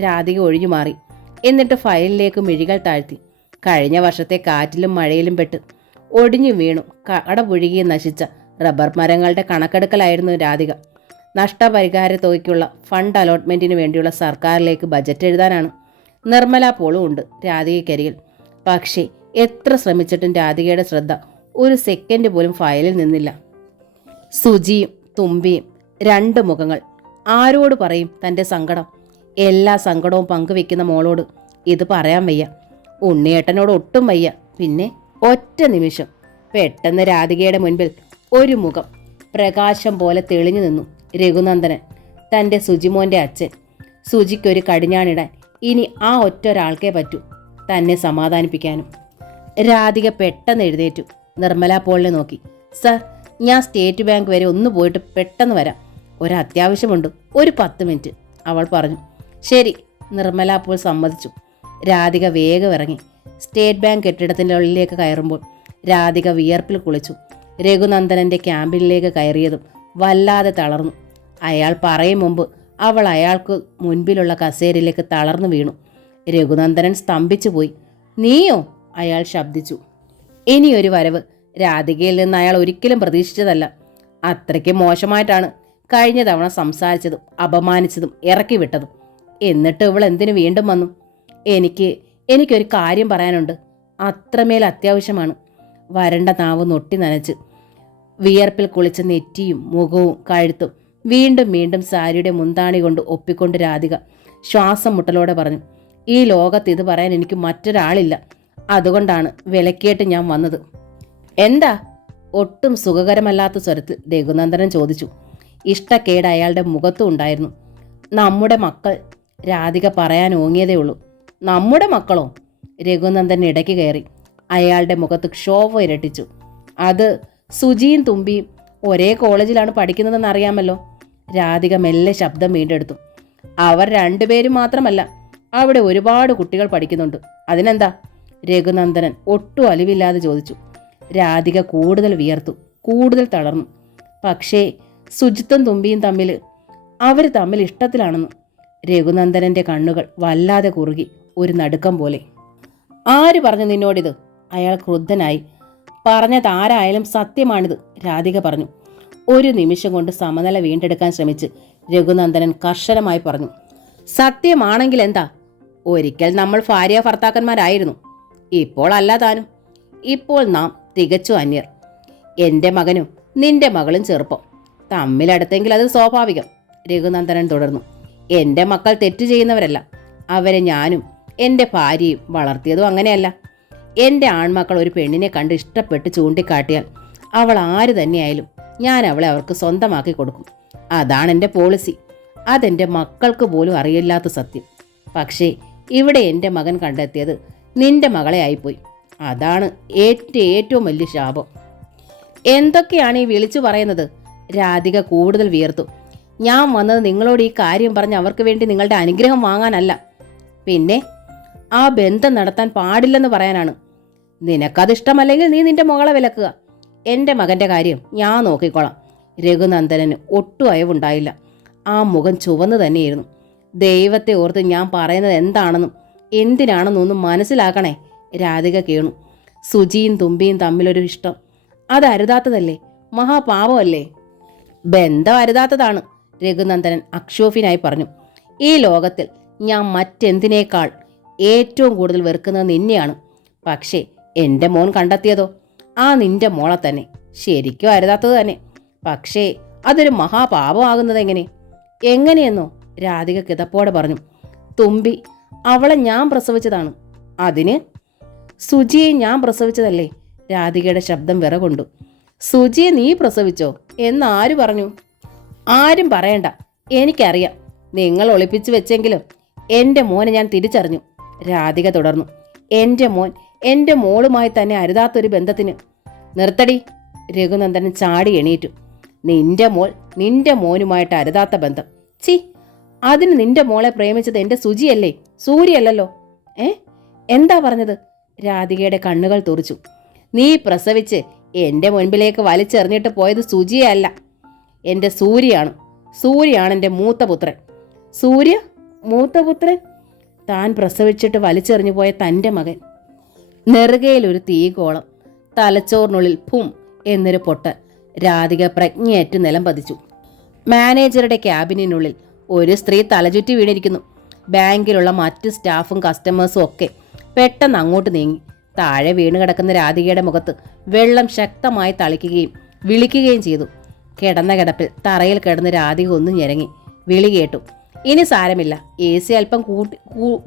രാധിക ഒഴിഞ്ഞു മാറി. എന്നിട്ട് ഫയലിലേക്ക് മിഴികൾ താഴ്ത്തി. കഴിഞ്ഞ വർഷത്തെ കാറ്റിലും മഴയിലും പെട്ട് ഒടിഞ്ഞു വീണു കടപുഴുകിയും നശിച്ച റബ്ബർ മരങ്ങളുടെ കണക്കെടുക്കലായിരുന്നു രാധിക. നഷ്ടപരിഹാര തുകയ്ക്കുള്ള ഫണ്ട് അലോട്ട്മെൻറ്റിന് വേണ്ടിയുള്ള സർക്കാരിലേക്ക് ബജറ്റ് എഴുതാനാണ്. നിർമ്മല പോളും ഉണ്ട് രാധികയ്ക്കരികിൽ. പക്ഷേ എത്ര ശ്രമിച്ചിട്ടും രാധികയുടെ ശ്രദ്ധ ഒരു സെക്കൻഡ് പോലും ഫയലിൽ നിന്നില്ല. സുജിയും തുമ്പിയും രണ്ട് മുഖങ്ങൾ. ആരോട് പറയും തൻ്റെ സങ്കടം? എല്ലാ സങ്കടവും പങ്കുവെക്കുന്ന മോളോട് ഇത് പറയാൻ വയ്യ. ഉണ്ണിയേട്ടനോട് ഒട്ടും വയ്യ. പിന്നെ ഒറ്റ നിമിഷം പെട്ടെന്ന് രാധികയുടെ മുൻപിൽ ഒരു മുഖം പ്രകാശം പോലെ തെളിഞ്ഞു നിന്നു. രഘുനന്ദനൻ, തൻ്റെ സുജിമോൻ്റെ അച്ഛൻ. സുജിക്കൊരു കടിഞ്ഞാണിടാൻ ഇനി ആ ഒറ്റ ഒരാൾക്കേ പറ്റൂ, തന്നെ സമാധാനിപ്പിക്കാനും. രാധിക പെട്ടെന്ന് എഴുന്നേറ്റു നിർമ്മല പോളിനെ നോക്കി. സർ, ഞാൻ സ്റ്റേറ്റ് ബാങ്ക് വരെ ഒന്ന് പോയിട്ട് പെട്ടെന്ന് വരാം. ഒരത്യാവശ്യമുണ്ട്, ഒരു 10 മിനിറ്റ്, അവൾ പറഞ്ഞു. ശരി, നിർമ്മല പോൾ സമ്മതിച്ചു. രാധിക വേഗം ഇറങ്ങി. സ്റ്റേറ്റ് ബാങ്ക് കെട്ടിടത്തിൻ്റെ ഉള്ളിലേക്ക് കയറുമ്പോൾ രാധിക വിയർപ്പിൽ കുളിച്ചു. രഘുനന്ദനൻ്റെ ക്യാമ്പിലേക്ക് കയറിയതും വല്ലാതെ തളർന്നു. അയാൾ പറയും മുമ്പ് അവൾ അയാൾക്ക് മുൻപിലുള്ള കസേരയിലേക്ക് തളർന്നു വീണു. രഘുനന്ദനൻ സ്തംഭിച്ചു പോയി. നീയോ? അയാൾ ശബ്ദിച്ചു. ഇനിയൊരു വരവ് രാധികയിൽ നിന്ന് അയാൾ ഒരിക്കലും പ്രതീക്ഷിച്ചതല്ല. അത്രയ്ക്ക് മോശമായിട്ടാണ് കഴിഞ്ഞ തവണ സംസാരിച്ചതും അപമാനിച്ചതും ഇറക്കി വിട്ടതും. എന്നിട്ട് ഇവൾ എന്തിനു വീണ്ടും വന്നു? എനിക്കൊരു കാര്യം പറയാനുണ്ട്. അത്രമേൽ അത്യാവശ്യമാണ്. വരണ്ട നാവ് നൊട്ടി നനച്ച് വിയർപ്പിൽ കുളിച്ച നെറ്റിയും മുഖവും കഴുത്തും വീണ്ടും വീണ്ടും സാരിയുടെ മുന്താണി കൊണ്ട് ഒപ്പിക്കൊണ്ട് രാധിക ശ്വാസം മുട്ടലോടെ പറഞ്ഞു. ഈ ലോകത്ത് ഇത് പറയാൻ എനിക്ക് മറ്റൊരാളില്ല. അതുകൊണ്ടാണ് വിലക്കേട്ട് ഞാൻ വന്നത്. എന്താ? ഒട്ടും സുഖകരമല്ലാത്ത സ്വരത്തിൽ രഘുനന്ദനൻ ചോദിച്ചു. ഇഷ്ടക്കേട് അയാളുടെ മുഖത്തും ഉണ്ടായിരുന്നു. നമ്മുടെ മക്കൾ, രാധിക പറയാൻ ഓങ്ങിയതേ ഉള്ളൂ. നമ്മുടെ മക്കളോ? രഘുനന്ദൻ ഇടയ്ക്ക് കയറി. അയാളുടെ മുഖത്ത് ക്ഷോഭം ഇരട്ടിച്ചു. അത് സുജിയും തുമ്പിയും ഒരേ കോളേജിലാണ് പഠിക്കുന്നതെന്ന് അറിയാമല്ലോ. രാധിക മെല്ലെ ശബ്ദം വീണ്ടെടുത്തു. അവർ രണ്ടുപേരും മാത്രമല്ല, അവിടെ ഒരുപാട് കുട്ടികൾ പഠിക്കുന്നുണ്ട്. അതിനെന്താ? രഘുനന്ദനൻ ഒട്ടും അലിവില്ലാതെ ചോദിച്ചു. രാധിക കൂടുതൽ വിയർത്തു, കൂടുതൽ തളർന്നു. പക്ഷേ സുജിത്തും തുമ്പിയും അവർ തമ്മിൽ ഇഷ്ടത്തിലാണെന്ന്. രഘുനന്ദനൻ്റെ കണ്ണുകൾ വല്ലാതെ കുറുകി, ഒരു നടുക്കം പോലെ. ആര് പറഞ്ഞു നിന്നോടിത്? അയാൾ ക്രുദ്ധനായി. പറഞ്ഞതാരായാലും സത്യമാണിത്, രാധിക പറഞ്ഞു. ഒരു നിമിഷം കൊണ്ട് സമനില വീണ്ടെടുക്കാൻ ശ്രമിച്ച് രഘുനന്ദനൻ കർശനമായി പറഞ്ഞു. സത്യമാണെങ്കിൽ എന്താ? ഒരിക്കൽ നമ്മൾ ഭാര്യ ഭർത്താക്കന്മാരായിരുന്നു. ഇപ്പോൾ അല്ല താനും. ഇപ്പോൾ നാം തികച്ചു അന്യർ. എൻ്റെ മകനും നിന്റെ മകളും ചെറുപ്പം. തമ്മിലടുത്തെങ്കിൽ അത് സ്വാഭാവികം, രഘുനന്ദനൻ തുടർന്നു. എൻ്റെ മക്കൾ തെറ്റു ചെയ്യുന്നവരല്ല. അവരെ ഞാനും എൻ്റെ ഭാര്യയും വളർത്തിയതും അങ്ങനെയല്ല. എൻ്റെ ആൺമക്കൾ ഒരു പെണ്ണിനെ കണ്ട് ഇഷ്ടപ്പെട്ട് ചൂണ്ടിക്കാട്ടിയാൽ അവൾ ആര് തന്നെയായാലും ഞാൻ അവളെ അവർക്ക് സ്വന്തമാക്കി കൊടുക്കും. അതാണ് എൻ്റെ പോളിസി. അതെൻ്റെ മക്കൾക്ക് പോലും അറിയില്ലാത്ത സത്യം. പക്ഷേ ഇവിടെ എൻ്റെ മകൻ കണ്ടെത്തിയത് നിന്റെ മകളെ ആയിപ്പോയി. അതാണ് ഏറ്റവും വലിയ ശാപം. എന്തൊക്കെയാണ് ഈ വിളിച്ചു പറയുന്നത്? രാധിക കൂടുതൽ വിയർത്തു. ഞാൻ വന്നത് നിങ്ങളോട് ഈ കാര്യം പറഞ്ഞ് അവർക്ക് വേണ്ടി നിങ്ങളുടെ അനുഗ്രഹം വാങ്ങാനല്ല. പിന്നെ ആ ബന്ധം നടത്താൻ പാടില്ലെന്ന് പറയാനാണ്. നിനക്കതിഷ്ടമല്ലെങ്കിൽ നീ നിന്റെ മകളെ വിലക്കുക. എൻ്റെ മകൻ്റെ കാര്യം ഞാൻ നോക്കിക്കോളാം. രഘുനന്ദനന് ഒട്ടും അയവുണ്ടായില്ല. ആ മുഖം ചുവന്നു തന്നെയായിരുന്നു. ദൈവത്തെ ഓർത്ത് ഞാൻ പറയുന്നത് എന്താണെന്നും എന്തിനാണെന്നൊന്നും മനസ്സിലാക്കണേ. രാധിക കേണു. സുജിയും തുമ്പിയും തമ്മിലൊരു ഇഷ്ടം, അത് അരുതാത്തതല്ലേ? മഹാപാപമല്ലേ? ബന്ധം അരുതാത്തതാണ്, രഘുനന്ദനൻ അക്ഷോഭ്യനായി പറഞ്ഞു. ഈ ലോകത്തിൽ ഞാൻ മറ്റെന്തിനേക്കാൾ ഏറ്റവും കൂടുതൽ വെറുക്കുന്നത് നിന്നെയാണ്. പക്ഷേ എൻ്റെ മോൻ കണ്ടെത്തിയതോ ആ നിന്റെ മോളെ തന്നെ. ശരിക്കും അരുതാത്തത് തന്നെ. പക്ഷേ അതൊരു മഹാപാപമാകുന്നത് എങ്ങനെയെന്നോ രാധിക കിതപ്പോടെ പറഞ്ഞു. തുമ്പി, അവളെ ഞാൻ പ്രസവിച്ചതാണ്. അതിന്? സുജിയെ ഞാൻ പ്രസവിച്ചതല്ലേ? രാധികയുടെ ശബ്ദം വിറകൊണ്ടു. സുജിയെ നീ പ്രസവിച്ചോ എന്നാര് പറഞ്ഞു? ആരും പറയണ്ട, എനിക്കറിയാം. നിങ്ങൾ ഒളിപ്പിച്ചു വെച്ചെങ്കിലും എൻ്റെ മോനെ ഞാൻ തിരിച്ചറിഞ്ഞു, രാധിക തുടർന്നു. എൻ്റെ മോൻ എൻ്റെ മോളുമായി തന്നെ അരുതാത്തൊരു ബന്ധത്തിന്. നിർത്തടി, രഘുനന്ദനൻ ചാടി എണീറ്റു. നിന്റെ മോൾ നിന്റെ മോനുമായിട്ട് അരുതാത്ത ബന്ധം? ചി, അതിന് നിന്റെ മോളെ പ്രേമിച്ചത് എൻ്റെ സുജിയല്ലേ, സൂര്യയല്ലല്ലോ. എന്താ പറഞ്ഞത്? രാധികയുടെ കണ്ണുകൾ തുറിച്ചു. നീ പ്രസവിച്ച് എൻ്റെ മുൻപിലേക്ക് വലിച്ചെറിഞ്ഞിട്ട് പോയത് സുജിയല്ല, എൻ്റെ സൂര്യയാണ്. സൂര്യയാണ് എൻ്റെ മൂത്ത പുത്രൻ. സൂര്യ? മൂത്തപുത്രൻ? താൻ പ്രസവിച്ചിട്ട് വലിച്ചെറിഞ്ഞു പോയ തൻ്റെ മകൻ. നെറുകയിലൊരു തീകോളം, തലച്ചോറിനുള്ളിൽ ഭും എന്നൊരു പൊട്ടൽ. രാധിക പ്രജ്ഞയേറ്റ് നിലം പതിച്ചു. മാനേജറുടെ ക്യാബിനുള്ളിൽ ഒരു സ്ത്രീ തലചുറ്റി വീണിരിക്കുന്നു. ബാങ്കിലുള്ള മറ്റ് സ്റ്റാഫും കസ്റ്റമേഴ്സും ഒക്കെ പെട്ടെന്ന് അങ്ങോട്ട് നീങ്ങി. താഴെ വീണ് കിടക്കുന്ന രാധികയുടെ മുഖത്ത് വെള്ളം ശക്തമായി തളിക്കുകയും വിളിക്കുകയും ചെയ്തു. കിടന്ന കിടപ്പിൽ തറയിൽ കിടന്ന് രാധിക ഒന്നും ഞെരങ്ങി. വിളി കേട്ടു. ഇനി സാരമില്ല, AC അല്പം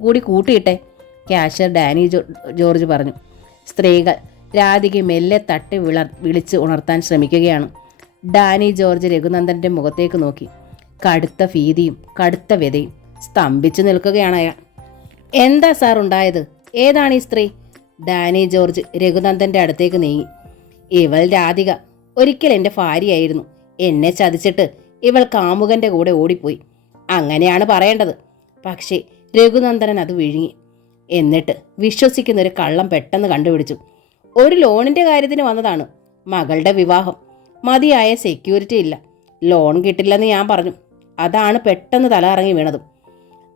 കൂടി കൂട്ടിയിട്ടെ, ക്യാഷ്യർ ഡാനി ജോർജ് പറഞ്ഞു. സ്ത്രീകൾ രാധിക മെല്ലെ തട്ടി വിളിച്ച് ഉണർത്താൻ ശ്രമിക്കുകയാണ്. ഡാനി ജോർജ് രഘുനന്ദൻ്റെ മുഖത്തേക്ക് നോക്കി. കടുത്ത ഭീതിയും കടുത്ത വ്യതയും. സ്തംഭിച്ചു നിൽക്കുകയാണ് അയാൾ. എന്താ സാർ ഉണ്ടായത്? ഏതാണ് ഈ സ്ത്രീ? ഡാനി ജോർജ് രഘുനന്ദൻ്റെ അടുത്തേക്ക് നീങ്ങി. ഇവൾ രാധിക. ഒരിക്കൽ എൻ്റെ ഭാര്യയായിരുന്നു. എന്നെ ചതിച്ചിട്ട് ഇവൾ കാമുകൻ്റെ കൂടെ ഓടിപ്പോയി. അങ്ങനെയാണ് പറയേണ്ടത്. പക്ഷേ രഘുനന്ദനൻ അത് വിഴുങ്ങി. എന്നിട്ട് വിശ്വസിക്കുന്നൊരു കള്ളം പെട്ടെന്ന് കണ്ടുപിടിച്ചു. ഒരു ലോണിൻ്റെ കാര്യത്തിന് വന്നതാണ്. മകളുടെ വിവാഹം. മതിയായ സെക്യൂരിറ്റി ഇല്ല. ലോൺ കിട്ടില്ലെന്ന് ഞാൻ പറഞ്ഞു. അതാണ് പെട്ടെന്ന് തല ഇറങ്ങി വീണതും.